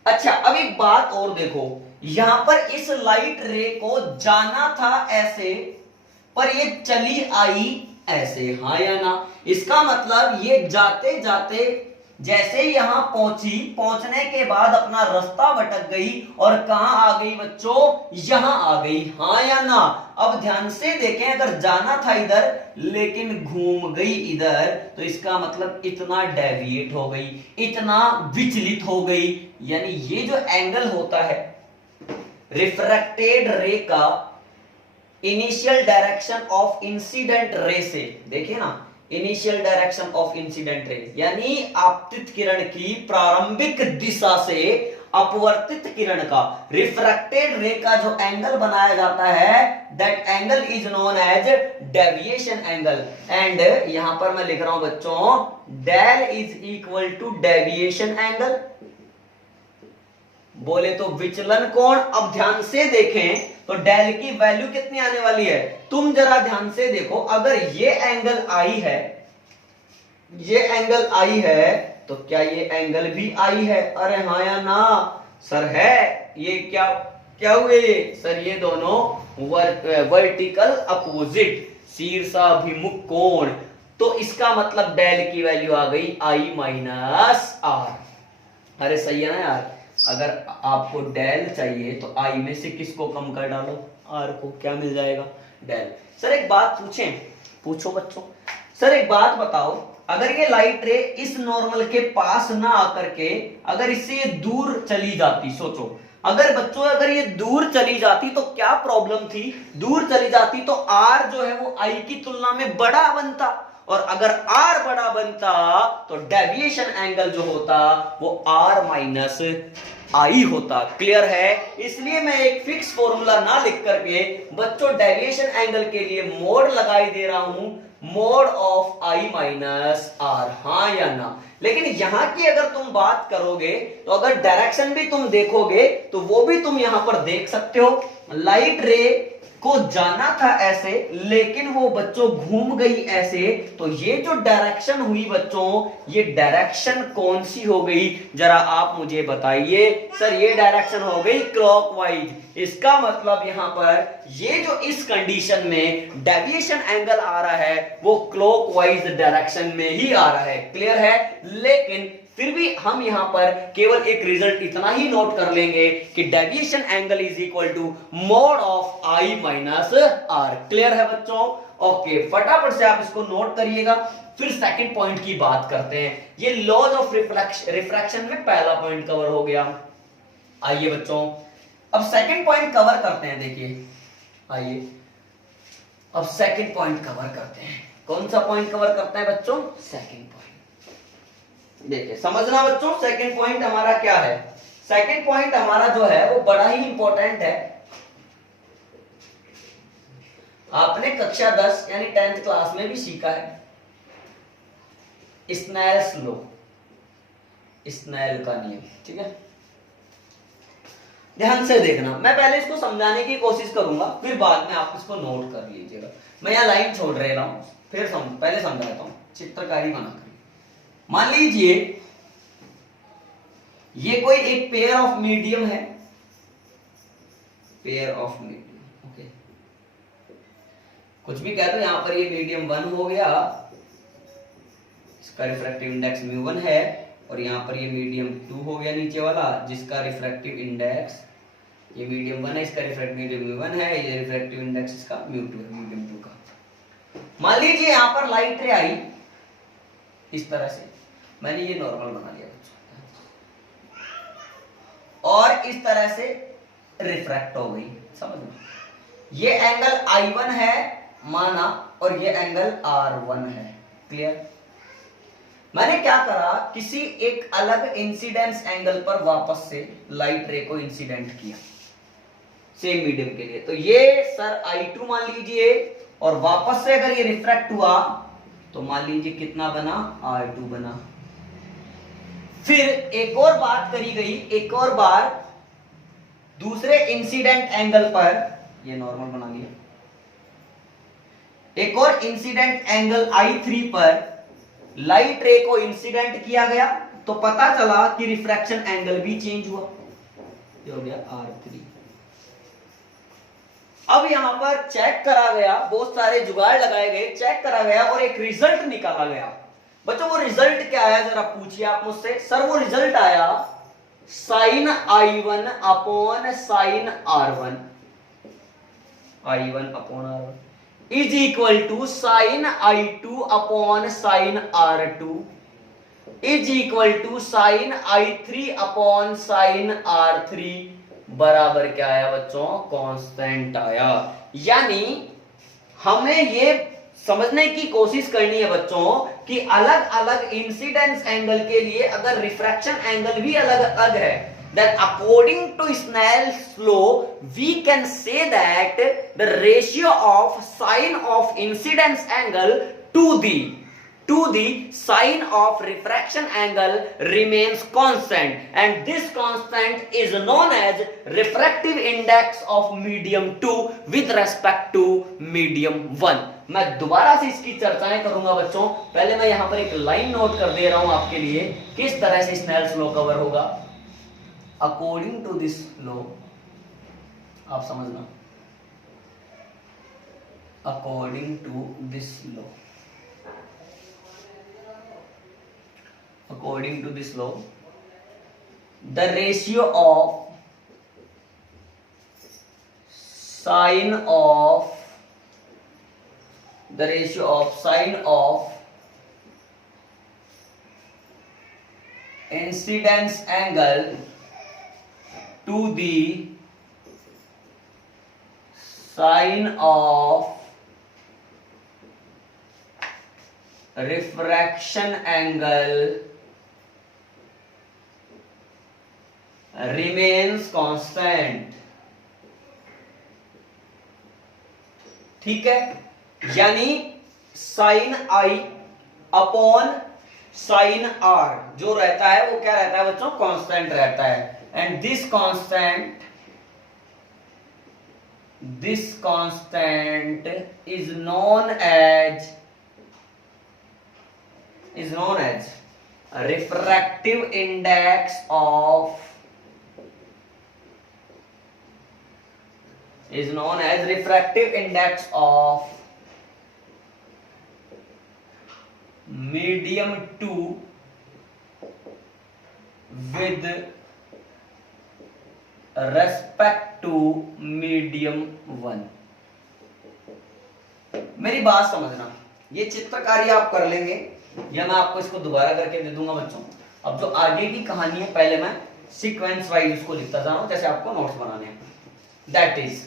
अच्छा, अब एक बात और देखो, यहां पर इस लाइट रे को जाना था ऐसे, पर ये चली आई ऐसे, हाँ या ना? इसका मतलब ये जाते जाते जैसे यहां पहुंची, पहुंचने के बाद अपना रास्ता भटक गई और कहां आ गई बच्चों, यहां आ गई, हाँ या ना? अब ध्यान से देखें, अगर जाना था इधर लेकिन घूम गई इधर, तो इसका मतलब इतना डेविएट हो गई, इतना विचलित हो गई। यानी ये जो एंगल होता है रिफ्रैक्टेड रे का initial direction of incident ray से, देखिए ना, initial direction of incident ray यानी आपतित किरण की प्रारंभिक दिशा से अपवर्तित किरण का, रिफ्रैक्टेड रे का जो एंगल बनाया जाता है, that angle is known as deviation angle. And यहां पर मैं लिख रहा हूं बच्चों, del is equal to deviation angle. बोले तो विचलन कोण। अब ध्यान से देखें तो डेल की वैल्यू कितनी आने वाली है, तुम जरा ध्यान से देखो। अगर ये एंगल आई है, ये एंगल आई है, तो क्या ये एंगल भी आई है? अरे हाँ या ना सर है। ये क्या क्या हुए सर? ये दोनों वर्टिकल अपोजिट शीर्षाभिमुख कोण। तो इसका मतलब डेल की वैल्यू आ गई आई माइनस आर। अरे सही है ना यार? अगर आपको डेल चाहिए तो आई में से किसको कम कर डालो? आर को। क्या मिल जाएगा? डेल। सर एक बात पूछें? पूछो बच्चों। सर एक बात बताओ, अगर ये लाइट रे इस नॉर्मल के पास ना आकर के अगर इससे ये दूर चली जाती, सोचो अगर बच्चों अगर ये दूर चली जाती तो क्या प्रॉब्लम थी? दूर चली जाती तो आर जो है वो आई की तुलना में बड़ा बनता, और अगर आर बड़ा बनता तो डेविएशन एंगल जो होता वो आर माइनस आई होता। क्लियर है? इसलिए मैं एक फिक्स फॉर्मूला ना लिख करके बच्चों डेविएशन एंगल के लिए मोड लगाई दे रहा हूं, mod of I minus R. हाँ या ना? लेकिन यहां की अगर तुम बात करोगे तो अगर डायरेक्शन भी तुम देखोगे तो वो भी तुम यहां पर देख सकते हो। लाइट रे को जाना था ऐसे, लेकिन वो बच्चों घूम गई ऐसे। तो ये जो डायरेक्शन हुई बच्चों, ये डायरेक्शन कौन सी हो गई? जरा आप मुझे बताइए। सर ये डायरेक्शन हो गई क्लॉकवाइज। इसका मतलब यहां पर ये जो इस कंडीशन में डेविएशन एंगल आ रहा है वो क्लॉकवाइज डायरेक्शन में ही आ रहा है। क्लियर है? लेकिन फिर भी हम यहां पर केवल एक रिजल्ट इतना ही नोट कर लेंगे कि deviation angle is equal to mod of I minus R. Clear है बच्चों? ओके, फटाफट से आप इसको नोट करिएगा। फिर सेकंड पॉइंट की बात करते हैं। ये लॉज ऑफ रिफ्रैक्शन में पहला पॉइंट कवर हो गया। आइए बच्चों अब सेकंड पॉइंट कवर करते हैं। देखिए आइए अब सेकंड पॉइंट कवर करते हैं। कौन सा पॉइंट कवर करते हैं बच्चों? Second point. देखिए समझना बच्चों, सेकंड पॉइंट हमारा क्या है? सेकंड पॉइंट हमारा जो है वो बड़ा ही इंपॉर्टेंट है। आपने कक्षा 10 यानी 10th क्लास में भी सीखा है स्नेल्स लॉ, स्नेल का नियम। ठीक है, ध्यान से देखना। मैं पहले इसको समझाने की कोशिश करूंगा, फिर बाद में आप इसको नोट कर लीजिएगा। मैं यहाँ लाइन छोड़ रहा हूं, फिर पहले समझाता हूं चित्रकारी बनाकर। मान लीजिए ये कोई एक पेयर ऑफ मीडियम है, पेयर ऑफ मीडियम। ओके, कुछ भी कह दो, यहां पर ये मीडियम 1 हो गया, इसका रिफ्रैक्टिव इंडेक्स μ1 है, और यहां पर ये मीडियम 2 हो गया नीचे वाला, जिसका रिफ्रैक्टिव इंडेक्स ये मीडियम 1 है, इसका रिफ्रैक्टिव मीडियम μ1 है, ये रिफ्रैक्टिव इंडेक्स इसका μ2 है, मीडियम 2 का। मान लीजिए यहां पर लाइट रे आई इस तरह से, मैंने ये नॉर्मल बना लिया बच्चों, और इस तरह से रिफ्रैक्ट हो गई। समझ में? ये एंगल I1 है माना, और ये एंगल R1 है। क्लियर? मैंने क्या करा, किसी एक अलग इंसिडेंस एंगल पर वापस से लाइट रे को इंसिडेंट किया सेम मीडियम के लिए। तो ये सर I2 मान लीजिए, और वापस से अगर ये रिफ्रैक्ट हुआ तो मान लीजिए कितना बना? R2 बना। फिर एक और बात करी गई, एक और बार दूसरे इंसिडेंट एंगल पर, ये नॉर्मल बना लिया, एक और इंसिडेंट एंगल I3 पर लाइट रे को इंसिडेंट किया गया, तो पता चला कि रिफ्रैक्शन एंगल भी चेंज हुआ, ये हो गया R3। अब यहां पर चेक करा गया, बहुत सारे जुगाड़ लगाए गए, चेक करा गया और एक रिजल्ट निकाला गया। बच्चों वो रिजल्ट क्या आया जरा पूछिए आप मुझसे। सर वो रिजल्ट आया sine I1 upon sine R1, I1 upon R1 is equal to sine I2 upon sine R2 is equal to sine I3 upon sine R3 बराबर क्या आया बच्चों? कांस्टेंट आया। यानी हमें ये समझने की कोशिश करनी है बच्चों कि अलग अलग इंसिडेंस एंगल के लिए अगर रिफ्रैक्शन एंगल भी अलग अलग है, then according to Snell's law we can say that the ratio of sine of incidence angle to the to the sign of refraction angle remains constant and this constant is known as refractive index of medium 2 with respect to medium 1। मैं दोबारा से इसकी चर्चाएं करूंगा बच्चों, पहले मैं यहां पर एक लाइन नोट कर दे रहा हूं आपके लिए किस तरह से स्नेल्स लॉ कवर होगा। अकॉर्डिंग टू दिस लॉ, आप समझना, according to this law, according to this law, the ratio of sine of incidence angle to the sine of refraction angle remains constant। ठीक है, यानी sine I upon sine R जो रहता है वो क्या रहता है बच्चों, कांस्टेंट रहता है। And this constant is known as refractive index of medium 2 with respect to medium 1। मेरी बात समझना, ये चित्रकारी आप कर लेंगे या मैं आपको इसको दोबारा करके दे दूंगा बच्चों। अब जो आगे की कहानी है पहले मैं सीक्वेंस वाइज इसको लिखता जा रहा हूं जैसे आपको नोट्स बनाने हैं। That is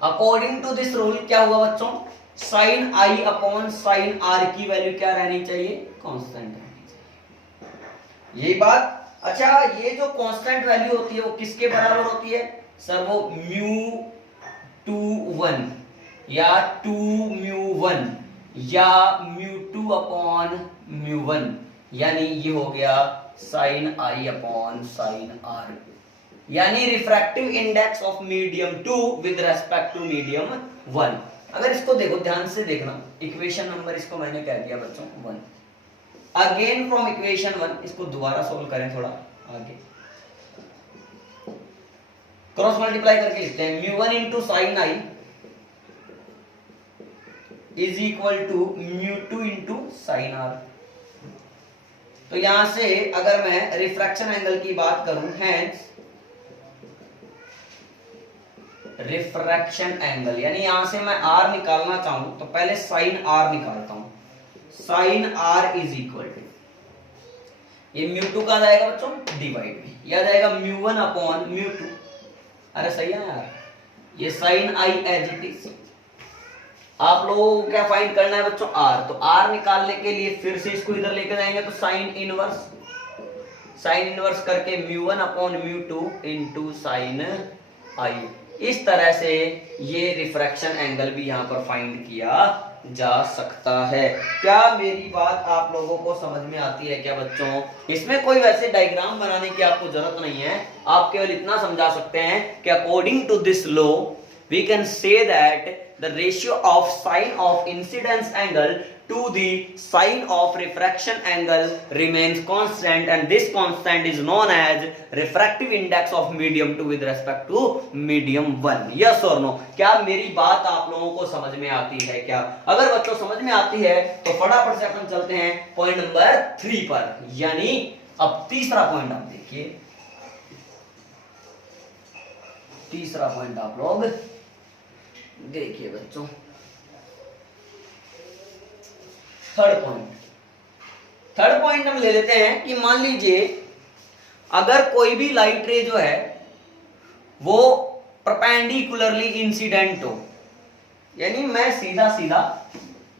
according to this rule क्या हुआ बच्चों, sine I upon sine R की वैल्यू क्या रहनी चाहिए, कांस्टेंट रहनी चाहिए। यही बात। अच्छा, ये जो कांस्टेंट वैल्यू होती है वो किसके बराबर होती है सर, वो म्यू 2 1 या 2 म्यू 1 या म्यू 2 अपॉन म्यू 1, यानी ये हो गया sine I upon sine R, यानी refractive index of medium 2 with respect to medium 1। अगर इसको देखो ध्यान से देखना, इक्वेशन नंबर इसको मैंने क्या दिया बच्चों 1। अगेन फ्रॉम इक्वेशन 1 इसको दोबारा सोल्व करें थोड़ा आगे, क्रॉस मल्टीप्लाई करके लिखते हैं mu 1 into sine I is equal to mu 2 into sine R. तो यहां से अगर मैं रिफ्रैक्शन एंगल की बात करूं, हेंस रिफ्रैक्शन एंगल, यानी यहां से मैं आर निकालना चाहूं तो पहले साइन आर निकालता हूं। Sine R is equal to, ये म्यू 2 का जाएगा बच्चों डिवाइड में, यह जाएगा म्यू 1 अपॉन म्यू 2। अरे सही है यार, ये sine I as it is. आप लोगों को क्या फाइंड करना है बच्चों, आर। तो आर निकालने के लिए फिर से इसको इधर लेके जाएंगे तो साइन इनवर्स करके mu 1 upon mu 2 into sine I. इस तरह से ये रिफ्रैक्शन एंगल भी यहां पर फाइंड किया जा सकता है। क्या मेरी बात आप लोगों को समझ में आती है क्या बच्चों? इसमें कोई वैसे डायग्राम बनाने की आपको जरूरत नहीं है, आप केवल इतना समझा सकते हैं कि according to this law we can say that the ratio of sine of incidence angle to the sine of refraction angle remains constant and this constant is known as refractive index of medium 2 with respect to medium 1। yes or no? क्या मेरी बात आप लोगों को समझ में आती है क्या? अगर बच्चों समझ में आती है तो फटाफट से अपन चलते हैं पॉइंट नंबर 3 पर, यानी अब तीसरा पॉइंट आप देखिए, तीसरा पॉइंट आप लोग देखिए बच्चों, थर्ड पॉइंट हम ले लेते हैं कि मान लीजिए अगर कोई भी लाइट रे जो है वो परपेंडिकुलरली इंसिडेंट हो, यानी मैं सीधा सीधा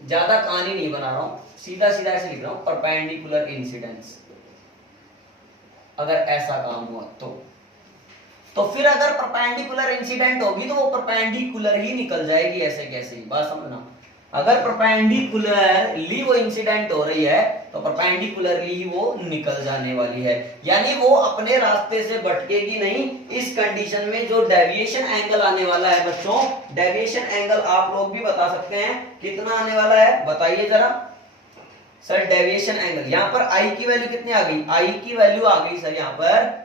ज्यादा कहानी नहीं बना रहा हूं, सीधा सीधा ऐसे लिख रहा हूं परपेंडिकुलर इंसिडेंस। अगर ऐसा काम हुआ तो फिर अगर परपेंडिकुलर इंसिडेंट होगी तो वो परपेंडिकुलर ही निकल जाएगी ऐसे कैसे ही, बात समझना। अगर परपेंडिकुलरली वो इंसिडेंट हो रही है तो परपेंडिकुलरली ही वो निकल जाने वाली है, यानी वो अपने रास्ते से भटकेगी नहीं। इस कंडीशन में जो डेविएशन एंगल आने वाला है बच्चों, डेविएशन एंगल आप लोग भी बता सकते हैं कितना आने वाला है, बताइए जरा सर। डेविएशन एंगल यहाँ पर आई की वैल्यू कितनी आ गई, आई की वैल्यू आ गई सर यहाँ पर,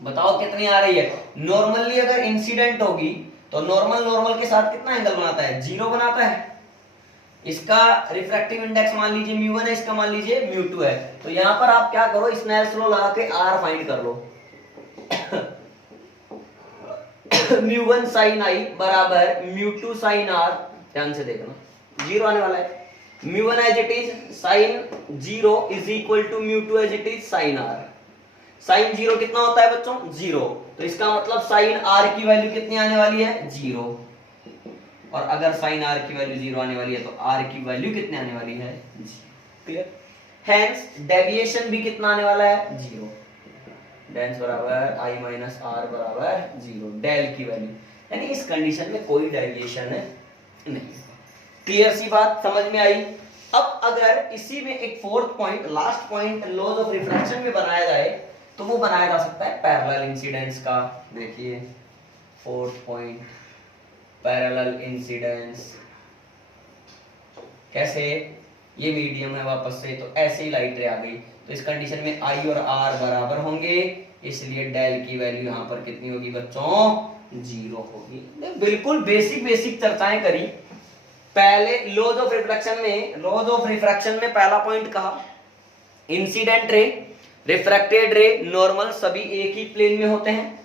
बताओ कितनी आ रही है। नॉर्मली अगर इंसिडेंट होगी तो नॉर्मल के साथ कितना एंगल बनाता है, 0 बनाता है। इसका रिफ्रैक्टिव इंडेक्स मान लीजिए μ1 है, इसका मान लीजिए μ2 है। तो यहां पर आप क्या करो, स्नेल्स लॉ लगा के r फाइंड कर लो। μ1 sin i बराबर μ2 sin r, ध्यान से देखना 0 आने वाला है। μ1 as it is sin 0 is equal to μ2 as it is sin r। sin 0 कितना होता है बच्चों, 0। तो इसका मतलब sin r की वैल्यू कितनी आने वाली है, 0। और अगर sin r की वैल्यू 0 आने वाली है तो r की वैल्यू कितने आने वाली है, 0। क्लियर। हेंस डेविएशन भी कितना आने वाला है, 0। डेंस बराबर i माइनस r बराबर 0, डेल की वैल्यू, यानी इस कंडीशन में कोई डेविएशन नहीं। क्लियर सी बात समझ में आई। अब अगर इसी में एक fourth point, last point laws of refraction में बनाया जाए तो वो बनाया जा सकता है पैरेलल इंसिडेंस का। देखिए फोर्थ पॉइंट, पैरेलल इंसिडेंस। कैसे, ये मीडियम है वापस से, तो ऐसे ही लाइट रे आ गई, तो इस कंडीशन में आई और आर बराबर होंगे, इसलिए डेल की वैल्यू यहां पर कितनी होगी बच्चों, 0 होगी। बिल्कुल बेसिक चर्चाएं करी। पहले लॉज ऑफ रिफ्रैक्शन में पहला पॉइंट कहा इंसिडेंट रे, रिफ्रैक्टेड रे, नॉर्मल सभी एक ही प्लेन में होते हैं।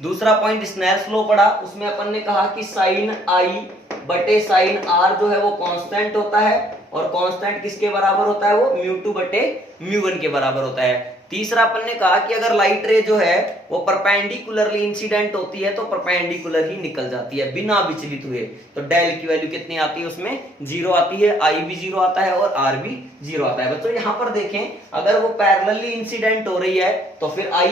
दूसरा पॉइंट स्नेल्स लॉ पढ़ा, उसमें अपन ने कहा कि साइन आई बटे साइन आर जो है वो कांस्टेंट होता है, और कांस्टेंट किसके बराबर होता है, वो μ2 बटे μ1 के बराबर होता है। तीसरा अपन ने कहा कि अगर लाइट रे जो है वो परपेंडिकुलरली इंसिडेंट होती है तो परपेंडिकुलर ही निकल जाती है बिना विचलित हुए। तो डेल की वैल्यू कितनी आती है, उसमें 0 आती है, आई भी 0 आता है और आर भी 0 आता है। बच्चों यहाँ पर देखें, अगर वो पैरेलली इंसिडेंट हो रही है तो फिर आई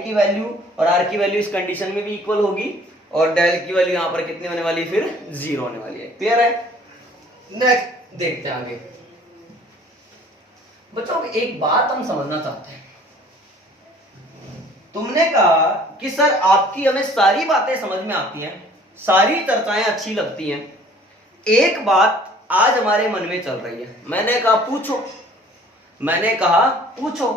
की वैल्यू और आर की वैल्यू इस कंडीशन में भी इक्वल होगी, और डेल की वैल्यू यहाँ पर कितनी होने वाली है, फिर 0 होने वाली है। क्लियर है। नेक्स्ट देखते हैं आगे। बच्चों एक बात हम समझना चाहते हैं, तुमने कहा कि सर आपकी हमें सारी बातें समझ में आती हैं, सारी चर्चाएं अच्छी लगती हैं, एक बात आज हमारे मन में चल रही है। मैंने कहा पूछो।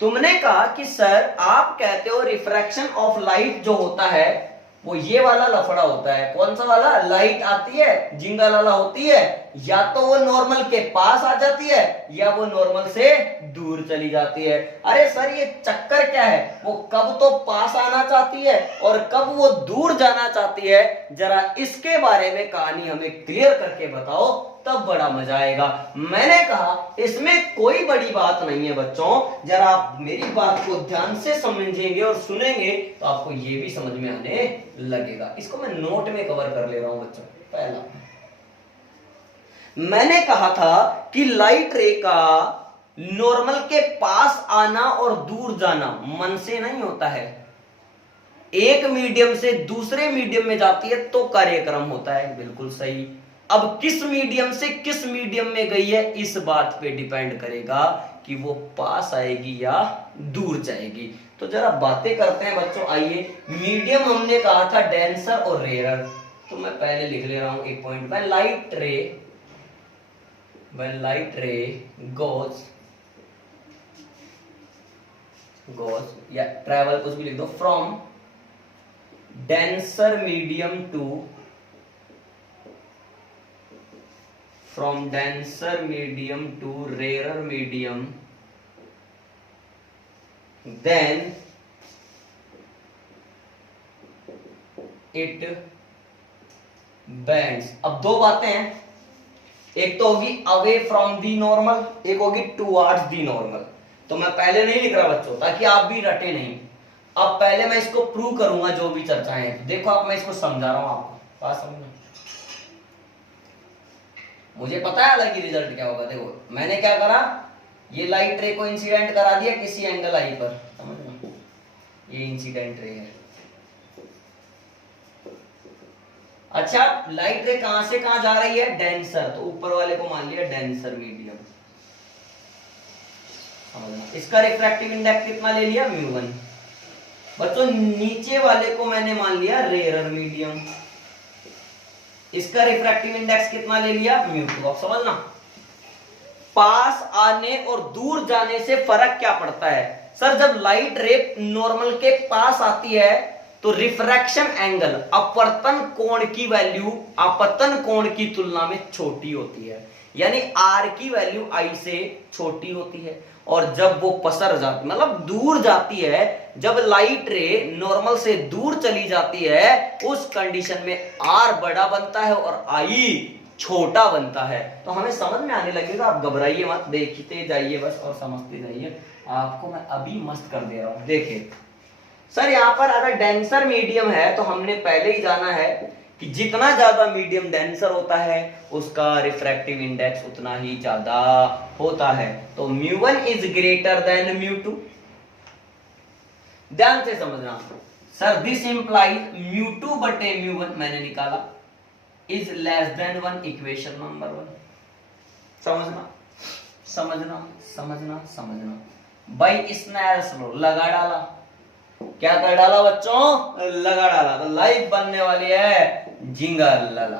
तुमने कहा कि सर आप कहते हो रिफ्रैक्शन ऑफ लाइट जो होता है वो ये वाला लफड़ा होता है। कौन सा वाला, लाइट आती है जिंगल वाला होती है, या तो वो नॉर्मल के पास आ जाती है या वो नॉर्मल से दूर चली जाती है। अरे सर ये चक्कर क्या है, वो कब तो पास आना चाहती है और कब वो दूर जाना चाहती है, जरा इसके बारे में कहानी हमें क्लियर करके बताओ, तब बड़ा मजा आएगा। मैंने कहा इसमें कोई बड़ी बात नहीं है बच्चों, जरा आप मेरी बात को ध्यान से समझेंगे और सुनेंगे तो आपको ये भी समझ में आने लगेगा। इसको मैं नोट में कवर कर ले रहा हूं बच्चों। पहला मैंने कहा था कि लाइट रे का नॉर्मल के पास आना और दूर जाना मन से नहीं होता है, एक मीडियम से दूसरे मीडियम में जाती है तो कार्यक्रम होता है। बिल्कुल सही। अब किस मीडियम से किस मीडियम में गई है इस बात पे डिपेंड करेगा कि वो पास आएगी या दूर जाएगी। तो जरा बातें करते हैं बच्चों। आइए, मीडियम हमने कहा था डेंसर और रेयर, तो मैं पहले लिख ले रहा हूं एक पॉइंट। व्हेन लाइट रे गोज या ट्रेवल, कुछ भी लिख दो, from denser medium to rarer medium, then it bends। अब दो बातें हैं, एक तो होगी अवे फ्रॉम दी नॉर्मल, एक होगी टुवर्ड्स दी नॉर्मल। तो मैं पहले नहीं लिख रहा बच्चों ताकि आप भी रटे नहीं, अब पहले मैं इसको प्रूव करूंगा जो भी चर्चाएं हैं। देखो अब मैं इसको समझा रहा हूं आपको, बात समझना। मुझे पता है अलग ही रिजल्ट क्या होगा। देखो मैंने क्या करा, ये लाइट रे को इंसिडेंट करा दिया किसी एंगल आई पर, समझना, ये इंसिडेंट रे है, अच्छा, लाइट रे कहां से कहां जा रही है? डेंसर, तो ऊपर वाले को मान लिया डेंसर मीडियम। इसका रिफ्रैक्टिव इंडेक्स कितना ले लिया? μ1। बच्चों नीचे वाले को मैंने मान लिया रेयरर मीडियम, इसका रिफ्रैक्टिव इंडेक्स कितना ले लिया? μ2। अब समझना, पास आने और दूर जाने से फर्क क्या पड़ता है? सर जब लाइट रे नॉर्मल के पास आती है तो रिफ्रैक्शन एंगल, अपवर्तन कोण की वैल्यू आपतन कोण की तुलना में छोटी होती है, यानी आर की वैल्यू आई से छोटी होती है। और जब वो पसर जाती, मतलब दूर जाती है, जब लाइट रे नॉर्मल से दूर चली जाती है, उस कंडीशन में आर बड़ा बनता है और आई छोटा बनता है। तो हमें समझ में आने लगेगा, आप घबराइए मत, देखते जाइए बस और समझते जाइए। आपको मैं अभी मस्त कर दे रहा हूं। देखिए सर, यहां पर अगर डेंसर मीडियम है तो हमने पहले ही जाना है कि जितना ज्यादा मीडियम डेंसर होता है उसका रिफ्रैक्टिव इंडेक्स उतना ही ज्यादा होता है। तो μ1 इज ग्रेटर देन μ2। ध्यान से समझना सर, दिस इंप्लाइज μ2 बटे μ1 मैंने निकाला is less than 1, equation number 1। समझना समझना समझना समझना। बाई स्नेल्स लॉ लगा डाला, क्या कर डाला बच्चों? लगा डाला, तो लाइफ बनने वाली है जिंगल लला।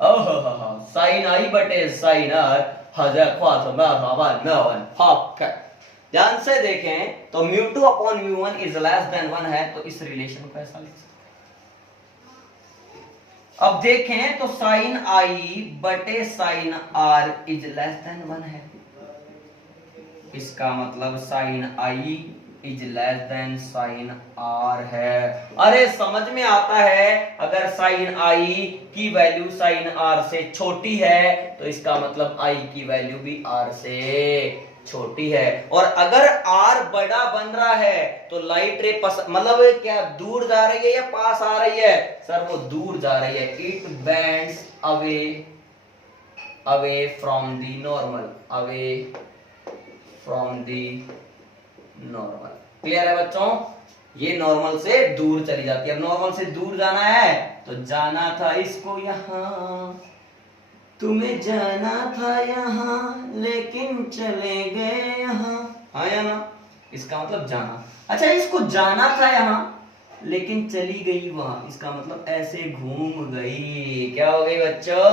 ओहो, साइन आई बटे साइन आर हजार ख्वास ध्यान से देखें तो μ2 अपॉन μ1 इज लेस देन 1 है, तो इस रिलेशन को ऐसा लिख सकते। अब देखें तो साइन आई बटे sine R is less than 1 है, इसका मतलब sine I is less than sine R है। अरे समझ में आता है, अगर साइन आई की वैल्यू साइन आर से छोटी है तो इसका मतलब आई की वैल्यू भी आर से छोटी है। और अगर आर बड़ा बन रहा है तो लाइट रे मतलब क्या दूर जा रही है या पास आ रही है? सर वो दूर जा रही है। It bends away away from the normal, away from the normal. Clear है बच्चों? ये नॉर्मल से दूर चली जाती है। नॉर्मल से दूर जाना है तो जाना था इसको यहां, तुम्हें जाना था यहां लेकिन चले गए यहां, आया ना? इसका मतलब जाना। अच्छा, इसको जाना था यहां लेकिन चली गई वहां, इसका मतलब ऐसे घूम गई। क्या हो गई बच्चों?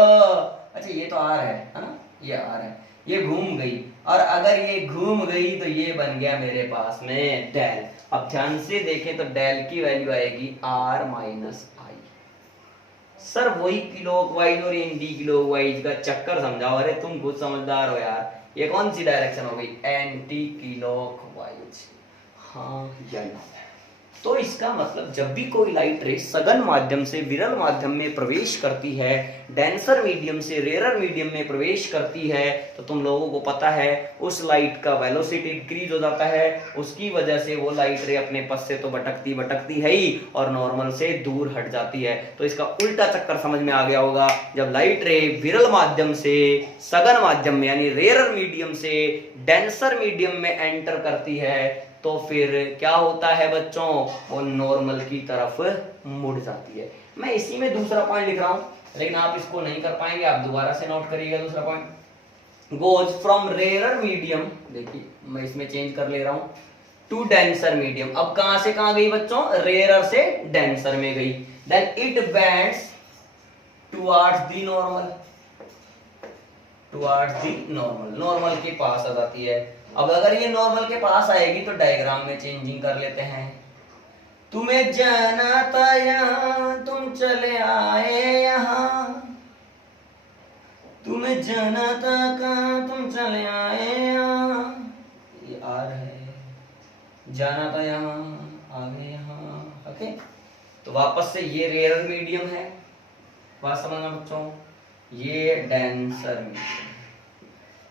अच्छा ये तो आर है ना, ये आर है, ये घूम गई। और अगर ये घूम गई तो ये बन गया मेरे पास में डेल। अब ध्यान से देखें तो डेल की वैल्यू आएगी आर माइनस आई। सर वही क्लॉकवाइज और एंटी क्लॉकवाइज का चक्कर समझाओ। अरे तुम खुद समझदार हो यार। ये कौन सी डायरेक्शन हो गई? Anti clockwise. हाँ या ना? तो इसका मतलब जब भी कोई लाइट रे सघन माध्यम से विरल माध्यम में प्रवेश करती है, डेंसर मीडियम से रेयरर मीडियम में प्रवेश करती है, तो तुम लोगों को पता है उस लाइट का वेलोसिटी इंक्रीज हो जाता है। उसकी वजह से वो लाइट रे अपने पथ से तो भटकती है ही और नॉर्मल से दूर हट जाती है। तो इसका उल्टा चक्कर समझ में आ गया होगा। जब लाइट रे विरल माध्यम से सघन माध्यम में यानी रेयरर मीडियम से डेंसर मीडियम में एंटर करती है तो फिर क्या होता है बच्चों? वो नॉर्मल की तरफ मुड़ जाती है। मैं इसी में दूसरा पॉइंट लिख रहा हूं, लेकिन आप इसको नहीं कर पाएंगे, आप दोबारा से नोट करिएगा। दूसरा point goes from rarer medium, देखिए मैं इसमें चेंज कर ले रहा हूं, टू डेंसर मीडियम। अब कहां से कहां गई बच्चों? रेयरर से डेंसर में गई। Then it bends towards the normal, towards the normal, normal के पास आ जाती है। अब अगर ये नॉर्मल के पास आएगी तो डायग्राम में चेंजिंग कर लेते हैं। तुम्हें जाना था यहां तुम चले आए यहां, तुम्हें जाना था कहां तुम चले आए यहां, ये आर है, जाना था यहां आ गए यहां। ओके, तो वापस से ये रेयरर मीडियम है, बात समझना बच्चों, ये डेंसर मीडियम।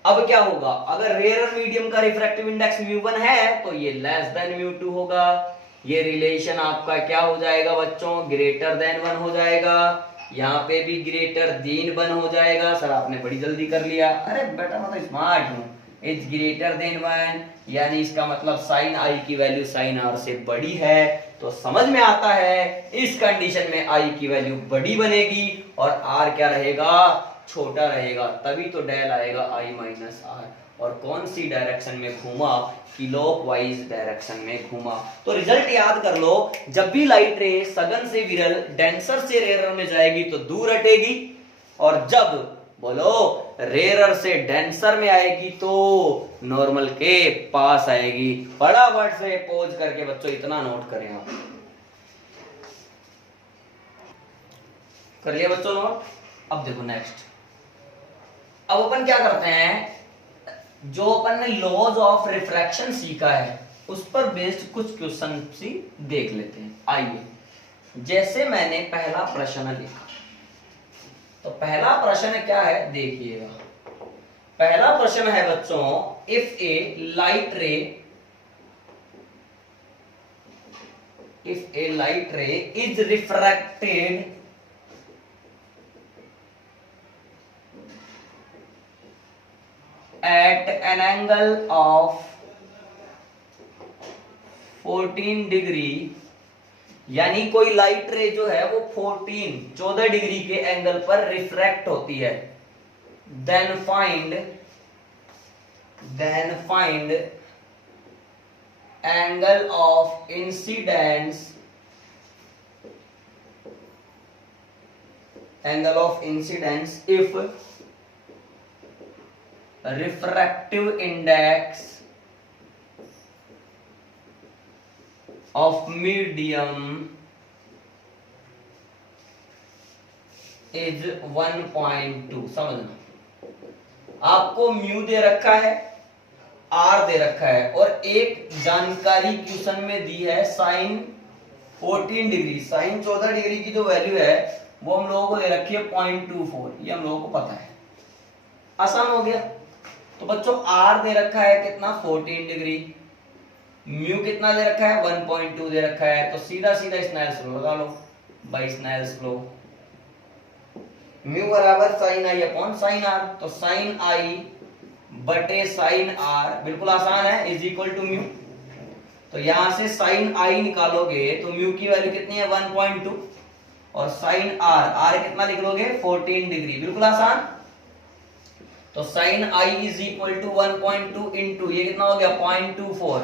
अब क्या होगा? अगर रेयरर मीडियम का रिफ्रैक्टिव इंडेक्स μ1 है तो ये लेस देन μ2 होगा। ये रिलेशन आपका क्या हो जाएगा बच्चों? ग्रेटर देन 1 हो जाएगा। यहाँ पे भी ग्रेटर देन 1 हो जाएगा। सर आपने बड़ी जल्दी कर लिया। अरे बेटा मैं तो स्मार्ट हूँ। इज ग्रेटर देन 1 यानी इसका मतलब साइन आई की वैल्यू साइन आर से बड़ी है, तो तो समझ में आता है इस कंडीशन में आई की वैल्यू बड़ी बनेगी और आर क्या रहेगा, छोटा रहेगा, तभी तो डेल आएगा आई माइनस आर। और कौन सी डायरेक्शन में घूमा, क्लॉकवाइज डायरेक्शन में घूमा। तो रिजल्ट याद कर लो, जब भी लाइट रे सघन से विरल डेंसर से रेयर में जाएगी तो दूर हटेगी, और जब बोलो रेयर से डेंसर में आएगी तो नॉर्मल के पास आएगी। फटाफट से पोज करके बच्चों इतना नोट करें आप। कर लिया बच्चों नोट। अब देखो नेक्स्ट, अब अपन क्या करते हैं, जो अपन ने लॉज ऑफ रिफ्रैक्शन सीखा है उस पर बेस्ड कुछ क्वेश्चन सी देख लेते हैं। आइए, जैसे मैंने पहला प्रश्न लिखा, तो पहला प्रश्न क्या है देखिएगा। पहला प्रश्न है बच्चों, इफ ए लाइट रे is refracted at an angle of 14 degree, यानी कोई लाइट रे जो है वो 14 डिग्री के एंगल पर रिफ्रैक्ट होती है, then find angle of incidence if refractive index of medium is 1.2। समझना, आपको म्यू दे रखा है, आर दे रखा है, और एक जानकारी क्वेश्चन में दी है साइन 14 डिग्री। साइन 14 डिग्री की जो वैल्यू है वो हम लोगों को दे रखी है 0.24, ये हम लोगों को पता है, आसान हो गया। तो बच्चों आर दे रखा है कितना, 14 डिग्री, म्यू कितना दे रखा है, 1.2 दे रखा है, तो सीधा सीधा स्नेल्स लॉ लगा लो बाई स्नेल्स लॉ। म्यू बराबर sine I upon sine R, तो साइन आई बटे साइन आर बिल्कुल आसान है, इज इक्वल टू म्यू। तो यहां से साइन आई निकालोगे तो म्यू की वैल्यू कितनी है, 1.2, और साइन आर कितना लिख लोगे, 14 डिग्री, बिल्कुल आसान। तो sine I is equal to 1.2 into ये कितना हो गया 0.24।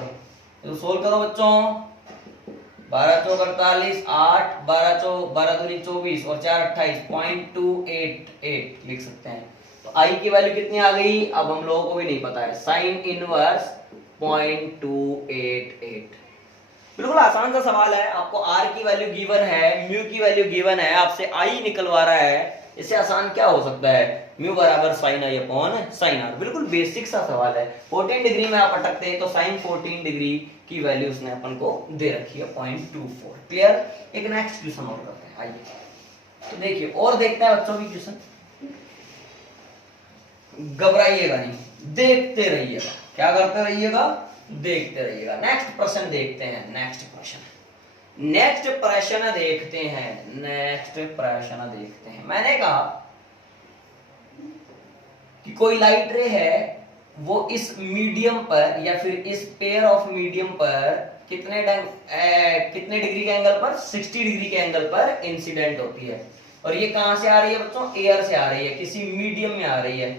तो सोल्व करो बच्चों, 12 चौक 48, 8 12 दूनी 24 और 4 28, 0.288 लिख सकते हैं। तो आई की वैल्यू कितनी आ गई, अब हम लोगों को भी नहीं पता है, साइन इनवर्स 0.288। बिल्कुल आसान सा सवाल है, आपको आर की वैल्यू गिवन है, म्यू की वैल्यू गिवन है, आपसे आई निकलवा रहा है, इससे आसान क्या हो सकता है, म्यू बराबर sine I upon sine R. बिल्कुल बेसिक सा सवाल है। 14 डिग्री में आप अटकते हैं तो साइन 14 डिग्री की वैल्यू उसने अपन को दे रखी है 0.24। क्लियर। एक नेक्स्ट क्वेश्चन और करते हैं, आइए तो देखिए और देखते हैं बच्चों की क्वेश्चन, घबराइएगा नहीं, देखते रहिएगा। क्या करते रहिएगा, देखते रहिएगा। नेक्स्ट प्रश्न देखते हैं, नेक्स्ट प्रश्न देखते हैं। मैंने कहा कि कोई लाइट रे है, वो इस मीडियम पर या फिर इस पेयर ऑफ मीडियम पर कितने डिग्री के एंगल पर, 60 डिग्री के एंगल पर इंसिडेंट होती है। और ये कहां से आ रही है बच्चों, एयर से आ रही है, किसी मीडियम में आ रही है,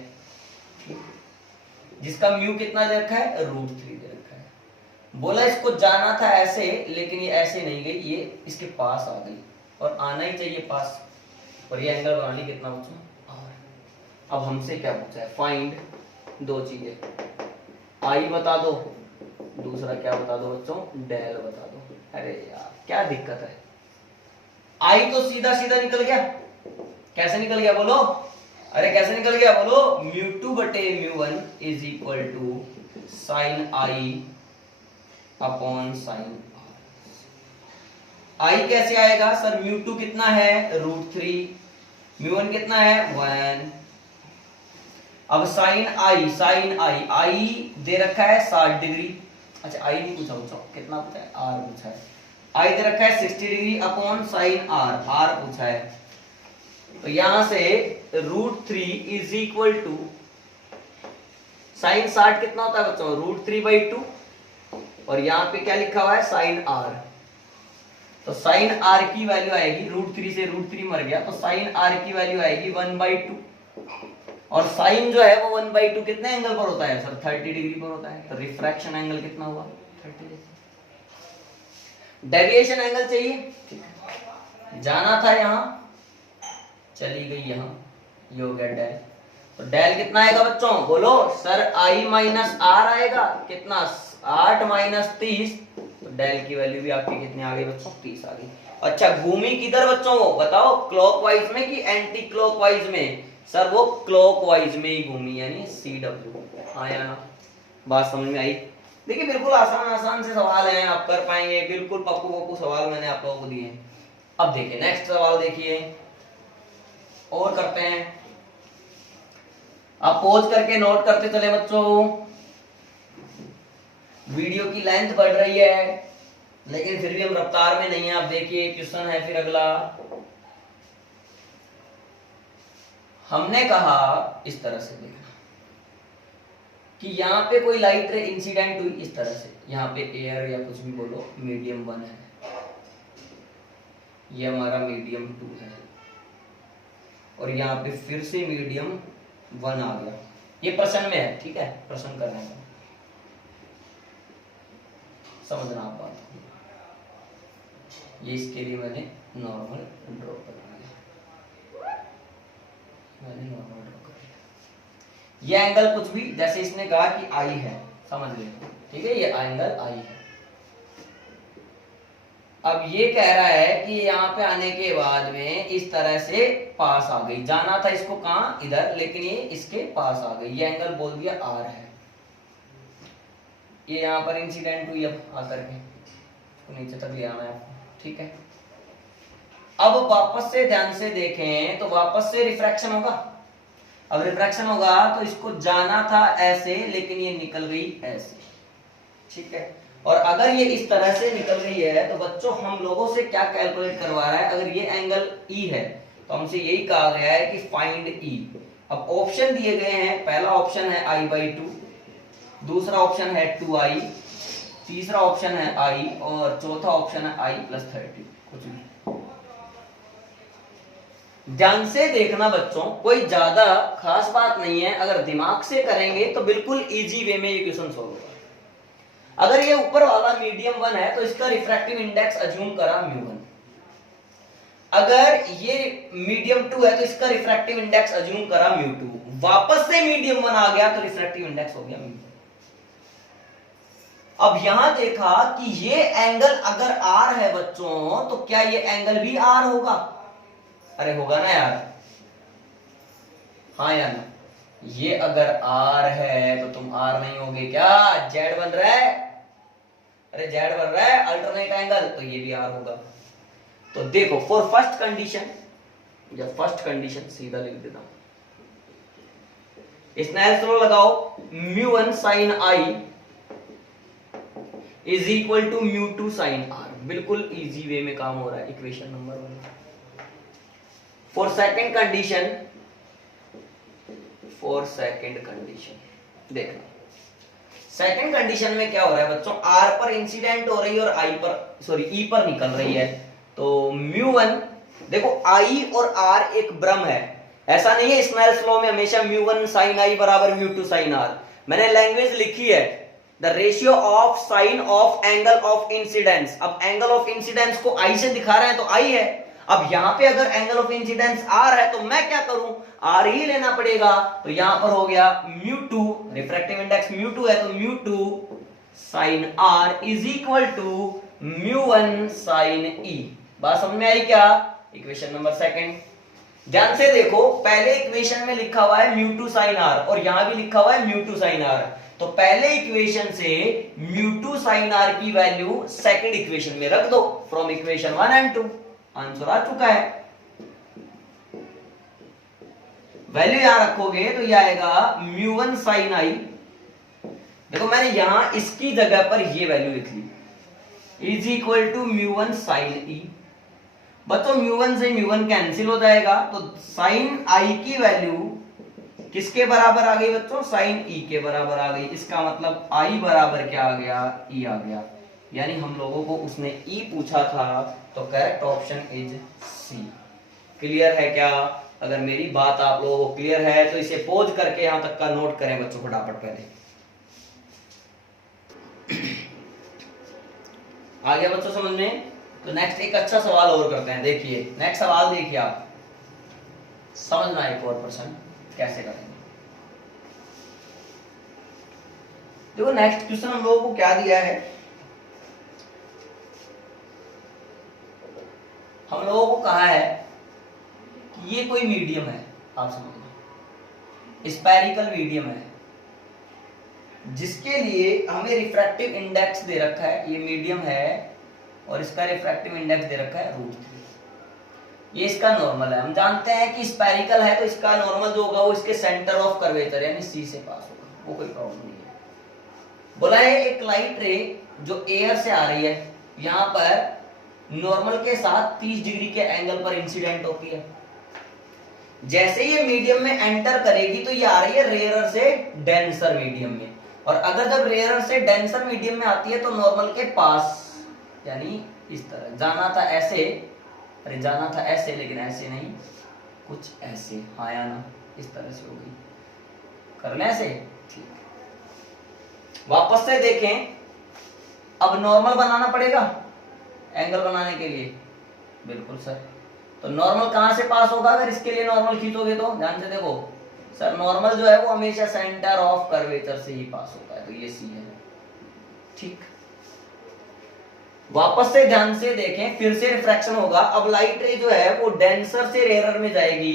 जिसका म्यू कितना दे रखा है, √3 दे रखा है। बोला इसको जाना था ऐसे, लेकिन ये ऐसे नहीं गई, ये इसके पास आ गई, और आना ही चाहिए पास, और ये एंगल बना ली कितना बच्चों, R। अब हमसे क्या पूछा है, फाइंड दो चीजें, आई बता दो, दूसरा क्या बता दो बच्चों, डेल बता दो। अरे यार क्या दिक्कत है, आई तो सीधा सीधा निकल गया, कैसे निकल गया बोलो, अरे कैसे निकल गया बोलो, μ2 बटे μ1 is equal to sine I upon sine R. I कैसे आएगा सर, μ2 कितना है √3, μ1 कितना है 1। अब साइन आई आई दे रखा है 60 डिग्री, अच्छा आई नहीं पूछा, कितना पूछा है, आर पूछा है। आई दे रखा है 60 डिग्री अपॉन साइन आर पूछा है। तो यहां से √3 इज इक्वल टू साइन 60 कितना होता है बच्चों, √3/2, और यहां पे क्या लिखा हुआ है साइन आर। तो साइन आर की वैल्यू आएगी √3 से √3 मर गया, तो साइन आर की वैल्यू आएगी 1/2। और साइन जो है वो 1/2 कितने एंगल पर होता है सर? 30 डिग्री पर होता है। तो रिफ्रैक्शन एंगल कितना हुआ? 30 डिग्री। डेविएशन एंगल चाहिए, जाना था यहां, चली गई यहां, ये हो गया डेल। तो डेल कितना आएगा बच्चों? बोलो सर I माइनस आर आएगा कितना? 8 माइनस 30। तो डेल की वैल्यू भी आपकी कितनी आ गई बच्चों? 30 आ गई। अच्छा घूमी किधर बच्चों वो बताओ, क्लॉकवाइज में कि एंटी क्लॉकवाइज में? सर वो क्लॉकवाइज में ही घूमी, यानी CW। हाँ या ना? बात समझ में आई? देखिए बिल्कुल आसान आसान से सवाल हैं, आप कर पाएंगे बिल्कुल। पप्पू पप्पू सवाल मैंने आप लोगों को दिए। अब देखिए नेक्स्ट सवाल देखिए और करते हैं। आप पॉज करके नोट करते चले बच्चों। वीडियो की लेंथ बढ़ रही है लेकिन फिर भी हम रफ्तार में नहीं है। आप देखिए क्वेश्चन है फिर अगला। हमने कहा इस तरह से देखना कि यहाँ पे कोई लाइट रे इंसिडेंट हुई इस तरह से, यहाँ पे एयर या कुछ भी बोलो, मीडियम 1 है, ये हमारा मीडियम 2 है, और यहाँ पे फिर से मीडियम 1 आ गया। ये प्रश्न में है, ठीक है, प्रश्न करने का समझना आप बात। ये इसके लिए मैंने नॉर्मल ड्रॉ कर दिया, मैंने नॉर्मल ड्रॉ कर दिया। ये एंगल कुछ भी, जैसे इसने कहा कि आई है, समझ लेना, ठीक है, ये एंगल आई है। अब ये कह रहा है कि यहाँ पे आने के बाद में इस तरह से पास आ गई, जाना था इसको कहाँ? इधर, लेकिन ये इसके पास आ गई। ये एंगल बोल दिया आर है। ये यहाँ पर इंसिडेंट हुई, अब आकर के इसको नीचे तक ले आना है आपको, ठीक है। अब वापस से ध्यान से देखें तो वापस से रिफ्रैक्शन होगा। अब रिफ्रैक्शन होगा तो इसको जाना था ऐसे, लेकिन ये निकल गई ऐसे, ठीक है। और अगर ये इस तरह से निकल रही है तो बच्चों हम लोगों से क्या कैलकुलेट करवा रहा है? अगर ये एंगल E है तो हमसे यही कहा गया है कि फाइंड E। अब ऑप्शन दिए गए हैं, पहला ऑप्शन है I/2, दूसरा ऑप्शन है 2I, तीसरा ऑप्शन है I, और चौथा ऑप्शन है I+30। कुछ भी ध्यान से देखना बच्चों, कोई ज्यादा खास बात नहीं है। अगर दिमाग से करेंगे तो बिल्कुल इजी वे में ये क्वेश्चन सॉल्व होगा। अगर ये ऊपर वाला मीडियम 1 है तो इसका रिफ्रैक्टिव इंडेक्स अज्यूम करा μ1। अगर ये मीडियम 2 है तो इसका रिफ्रैक्टिव इंडेक्स अज्यूम करा μ2। वापस से मीडियम 1 आ गया तो रिफ्रैक्टिव इंडेक्स हो गया μ1। अब यहां देखा कि ये एंगल अगर R है बच्चों तो क्या ये एंगल भी R होगा? अरे होगा ना यार, हाँ या ना? ये अगर R है तो तुम R नहीं होगे क्या? Z बन रहा है, अरे Z बन रहा है अल्टरनेट एंगल, तो ये भी R होगा। तो देखो फॉर फर्स्ट कंडीशन, या फर्स्ट कंडीशन सीधा लिख देता हूं, स्नेल्स लॉ लगाओ, μ1 sin I is equal to μ2 sin R। बिल्कुल इजी वे में काम हो रहा है। Equation number 1। For second condition, for second condition देखना, सेकंड कंडीशन में क्या हो रहा है बच्चों? R पर इंसिडेंट हो रही है और I पर, सॉरी E पर निकल रही है। तो μ1 देखो, I और R एक भ्रम है, ऐसा नहीं है स्नेल्स लॉ में हमेशा μ1 sin I बराबर μ2 sin R। मैंने लैंग्वेज लिखी है, the ratio of sine of angle of incidence. अब एंगल ऑफ इंसिडेंस को I से दिखा रहे हैं तो I है। अब यहां पे अगर एंगल ऑफ इंसिडेंस R है तो मैं क्या करूं? R ही लेना पड़ेगा। तो यहां पर हो गया μ2, रिफ्रैक्टिव इंडेक्स μ2 है तो μ2 sin R is equal to μ1 sin E। बात समझ में आई क्या? Equation number second. ध्यान से देखो, पहले इक्वेशन में लिखा हुआ है μ2 sin R और यहां भी लिखा हुआ है μ2 sin R। तो पहले इक्वेशन से μ2 sin R की वैल्यू सेकंड इक्वेशन में रख दो, फ्रॉम इक्वेशन 1 एंड 2। आंसर आ चुका है। वैल्यू यहां रखोगे तो ये आएगा μ1 sin I। देखो मैंने यहां इसकी जगह पर ये वैल्यू लिख ली, is equal to μ1 sin E। बच्चों μ1 से μ1 कैंसिल हो जाएगा, तो sin I की वैल्यू किसके बराबर आ गई बच्चों? sin E के बराबर आ गई। इसका मतलब I बराबर क्या आ गया? E आ गया। यानी हम लोगों को उसने E पूछा था तो correct option is C. Clear है क्या? अगर मेरी बात आप लोगों को क्लियर है तो इसे पॉज करके यहां तक का नोट करें बच्चों फटाफट पहले। आ गया बच्चों समझ में? तो नेक्स्ट एक अच्छा सवाल और करते हैं। देखिए नेक्स्ट सवाल देखिए आप, समझना एक और पर्सन कैसे करेंगे। देखो नेक्स्ट क्वेश्चन हम लोगों को क्या दिया है, हम लोगों को कहा है कि ये कोई मीडियम है, आप समझ लो स्फेरिकल मीडियम है, जिसके लिए हमें रिफ्रैक्टिव इंडेक्स दे रखा है, ये मीडियम है और इसका रिफ्रैक्टिव इंडेक्स दे रखा है √3। ये इसका नॉर्मल है। हम जानते हैं कि स्फेरिकल है तो इसका नॉर्मल जो होगा वो इसके सेंटर ऑफ कर्वेचर यानी सी से पास होगा, वो कोई प्रॉब्लम नहीं है। बोला है एक लाइट रे जो एयर से आ रही है, यहां पर नॉर्मल के साथ 30 डिग्री के एंगल पर इंसिडेंट होती है। जैसे ये मीडियम में एंटर करेगी तो ये आ रही है रेयरर से डेंसर मीडियम में, और अगर जब रेयरर से डेंसर मीडियम में आती है तो नॉर्मल के पास, यानी इस तरह जाना था ऐसे, अरे जाना था ऐसे लेकिन ऐसे नहीं, कुछ ऐसे, हाँ या ना, इस तरह से हो गई, कर लें ऐसे, ठीक। वापस से देखें, अब नॉर्मल बनाना पड़ेगा एंगल बनाने के लिए, बिल्कुल सर। तो नॉर्मल कहां से पास होगा? अगर इसके लिए नॉर्मल खींचोगे तो ध्यान से देखो सर, नॉर्मल जो है वो हमेशा सेंटर ऑफ कर्वेचर से ही पास होता है, तो ये सी है, ठीक। वापस से ध्यान से देखें, फिर से रिफ्रैक्शन होगा। अब लाइट रे जो है वो डेंसर से रेयरर में जाएगी,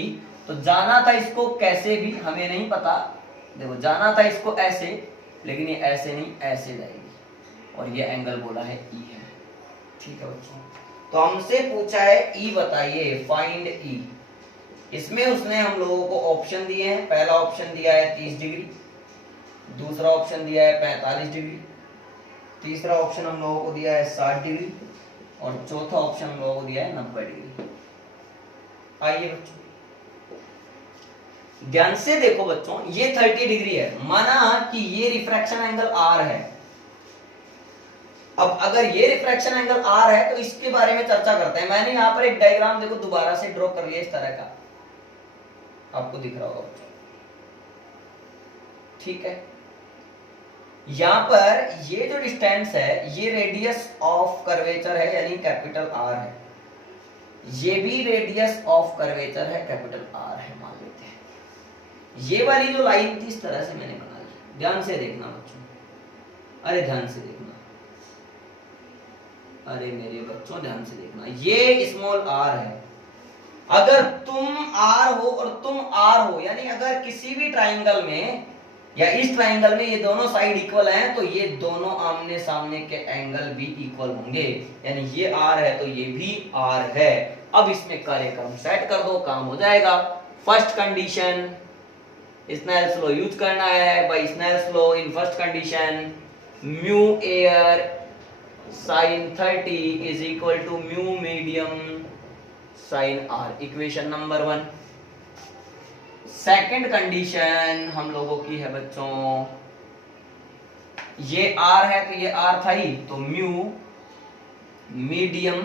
तो जाना था इसको कैसे भी हमें नहीं पता, देखो जाना था इसको ऐसे, लेकिन ये ऐसे नहीं ऐसे जाएगी, और ये एंगल बोला है ई है, ठीक है बच्चों। तो हमसे पूछा है ई बताइए, फाइंड ई। इसमें उसने हम लोगों को ऑप्शन दिए हैं। पहला ऑप्शन दिया है 30 डिग्री, दूसरा ऑप्शन दिया है 45 डिग्री, तीसरा ऑप्शन हम लोगों को दिया है 60 डिग्री, और चौथा ऑप्शन हम लोगों को दिया है 90 डिग्री। आइए बच्चों ध्यान से देखो बच्चों, ये 30 डिग्री है, माना कि ये रिफ्रैक्शन एंगल आर है। अब अगर ये रिफ्रैक्शन एंगल आर है तो इसके बारे में चर्चा करते हैं। मैंने यहां पर एक डायग्राम देखो दोबारा से ड्रॉ कर लिया इस तरह का, आपको दिख रहा होगा, ठीक है। यहां पर ये जो डिस्टेंस है ये रेडियस ऑफ कर्वेचर है, यानी कैपिटल आर है, ये भी रेडियस ऑफ कर्वेचर है, कैपिटल आर है, मान लेते हैं। ये वाली जो लाइन थी इस तरह से मैंने बना ली, ध्यान से देखना बच्चों, अरे ध्यान से देखना, अरे मेरे बच्चों ध्यान से देखना, ये स्मॉल आर है। अगर तुम आर हो और तुम आर हो, यानी अगर किसी भी ट्राइंगल में या इस ट्राइंगल में ये दोनों साइड इक्वल हैं, तो ये दोनों आमने सामने के एंगल भी इक्वल होंगे, यानी ये आर है तो ये भी आर है। अब इसमें कार्यक्रम सेट कर दो, काम हो जाएगा। First condition Snell's law use करना है। By Snell's law in first condition mu air sin 30 is equal to mu medium sin r, equation number 1। Second condition हम लोगों की है बच्चों, ये r है तो ये r था ही, तो mu medium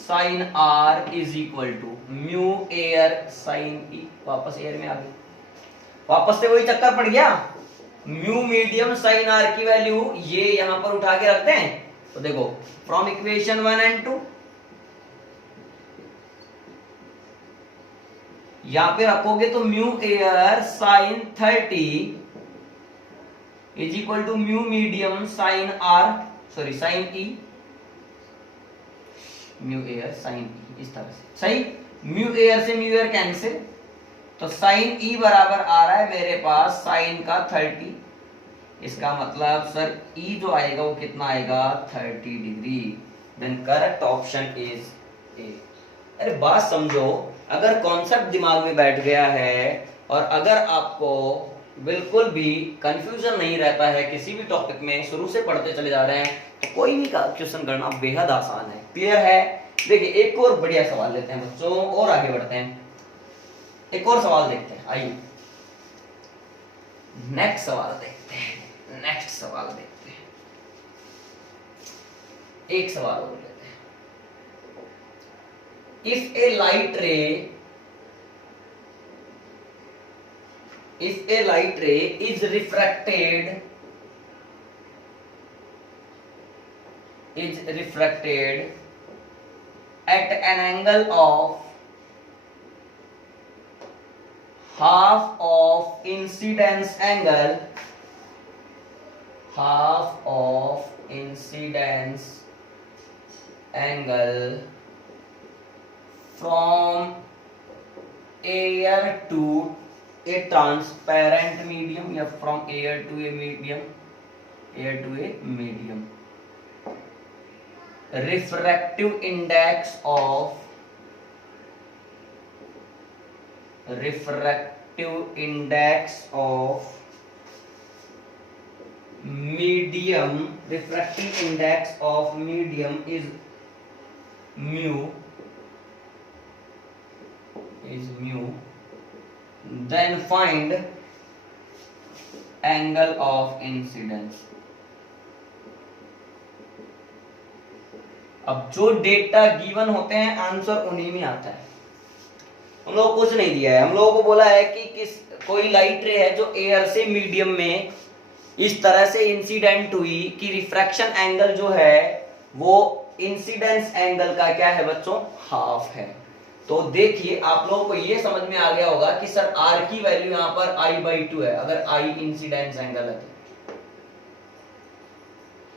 sin r is equal to mu air sin e। वापस एयर में आ गई, वापस से वही चक्कर पड़ गया। म्यू मीडियम sin r की वैल्यू ये यहां पर उठा के रखते हैं, तो देखो फ्रॉम इक्वेशन 1 एंड 2 यहां पे रखोगे तो mu air sin 30 is equal to mu medium sin r, sorry sin e, mu air sin e, इस तरह से सही। म्यू एयर से म्यू एयर कैंसिल, तो sin e बराबर आ रहा है मेरे पास sin का 30, इसका मतलब सर E जो आएगा वो कितना आएगा 30 degree. Then correct option is A. अरे बात समझो, अगर कॉन्सेप्ट दिमाग में बैठ गया है और अगर आपको बिल्कुल भी कंफ्यूजन नहीं रहता है किसी भी टॉपिक में, शुरू से पढ़ते चले जा रहे हैं, तो कोई भी क्वेश्चन करना बेहद आसान है। क्लियर है? देखिए एक और बढ़िया सवाल लेते हैं बच्चों और आगे बढ़ते हैं, एक और सवाल देखते हैं। आइए नेक्स्ट सवाल देखते हैं, नेक्स्ट सवाल देखते हैं, एक सवाल और लेते हैं। if a light ray is refracted at an angle of half of incidence angle from air to a transparent medium, या from air to a medium, refractive index of medium is mu, then find angle of incidence. अब जो data given होते हैं answer उन्हीं में आता है। हम लोग कुछ नहीं दिया है, हम लोगों को बोला है कि कोई लाइट रे है जो एयर से मीडियम में इस तरह से इंसिडेंट हुई कि रिफ्रैक्शन एंगल जो है वो इंसिडेंस एंगल का क्या है बच्चों, हाफ है। तो देखिए आप लोगों को ये समझ में आ गया होगा कि सर आर की वैल्यू यहाँ पर I/2 है, अगर आई इंसिडेंस एंगल है।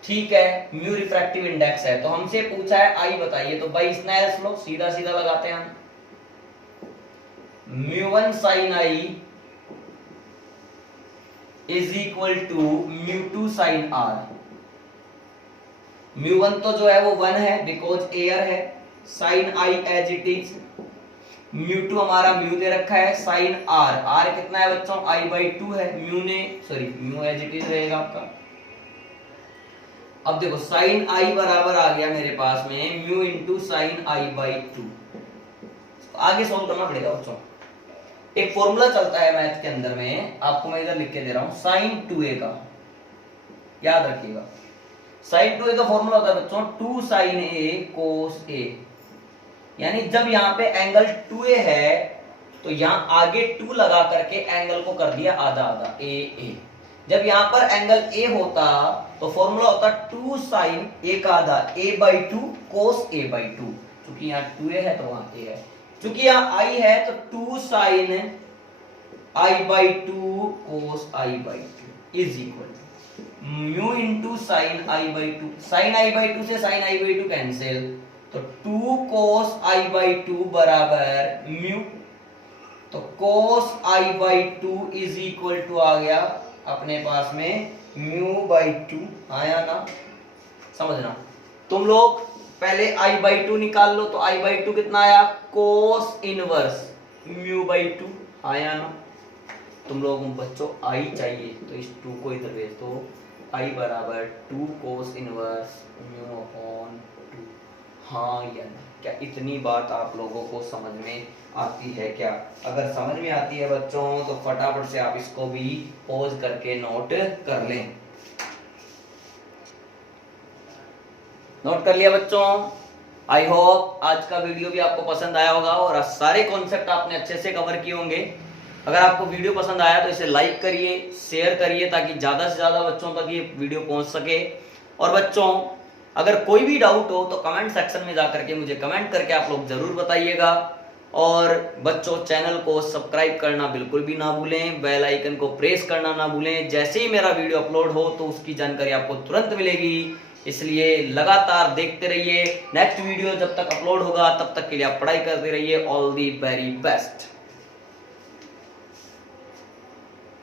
ठीक है, म्यू रिफ्रैक्टिव इंडेक्स है, तो हमसे पूछा है आई बताइए, तो बाई स्नेल्स लॉ सीधा सीधा लगाते हैं हम। μ1 sin I is equal to μ2 sin R। μ1 तो जो है वो 1 है बिकॉज एयर है, sin I as it is, μ2 हमारा म्यू दे रखा है, sin R कितना है बच्चों, I/2 है, म्यू एज इट इज रहेगा आपका। अब देखो sin I बराबर आ गया मेरे पास में म्यू इंटू साइन I/2। आगे सॉल्व करना पड़ेगा बच्चों। एक फॉर्मूला चलता है मैथ के अंदर में, आपको मैं इधर लिख के दे रहा हूं, sin 2a का याद रखिएगा। sin 2a का फॉर्मूला होता है बच्चों 2 sin a cos a, यानी जब यहाँ पे एंगल 2a है तो यहाँ आगे 2 लगा करके एंगल को कर दिया आधा आधा a। जब यहाँ पर एंगल a होता तो फॉर्मूला होता 2 sin a का आधा a/2 cos a/2, क्योंकि यहाँ 2a है तो वहां a है, क्योंकि यहाँ I है तो 2 sin I/2 cos I/2 is equal to mu साइन I/2। साइन I/2 से साइन I/2 कैंसिल, तो 2 cos I/2 बराबर म्यू, तो cos I/2 is equal to आ गया अपने पास में μ/2 आया ना, समझना। तुम लोग पहले I/2 निकाल लो, तो I/2 कितना आया, cos इनवर्स μ/2 आया ना। तुम लोग बच्चों I चाहिए तो इस 2 को इधर भेज दो, I बराबर 2 cos इनवर्स μ/2। हाँ या ना, क्या इतनी बात आप लोगों को समझ में आती है क्या? अगर समझ में आती है बच्चों तो फटाफट से आप इसको भी पॉज करके नोट कर लें। नोट कर लिया बच्चों? आई होप आज का वीडियो भी आपको पसंद आया होगा और सारे कॉन्सेप्ट आपने अच्छे से कवर किए होंगे। अगर आपको वीडियो पसंद आया तो इसे लाइक करिए, शेयर करिए, ताकि ज्यादा से ज्यादा बच्चों तक ये वीडियो पहुंच सके। और बच्चों अगर कोई भी डाउट हो तो कमेंट सेक्शन में जाकर के मुझे कमेंट करके आप लोग जरूर बताइएगा। और बच्चों चैनल को सब्सक्राइब करना बिल्कुल भी ना भूलें, बेल आइकन को प्रेस करना ना भूलें। जैसे ही मेरा वीडियो अपलोड हो तो उसकी जानकारी आपको तुरंत मिलेगी, इसलिए लगातार देखते रहिए। नेक्स्ट वीडियो जब तक अपलोड होगा तब तक के लिए आप पढ़ाई करते रहिए। All the very best.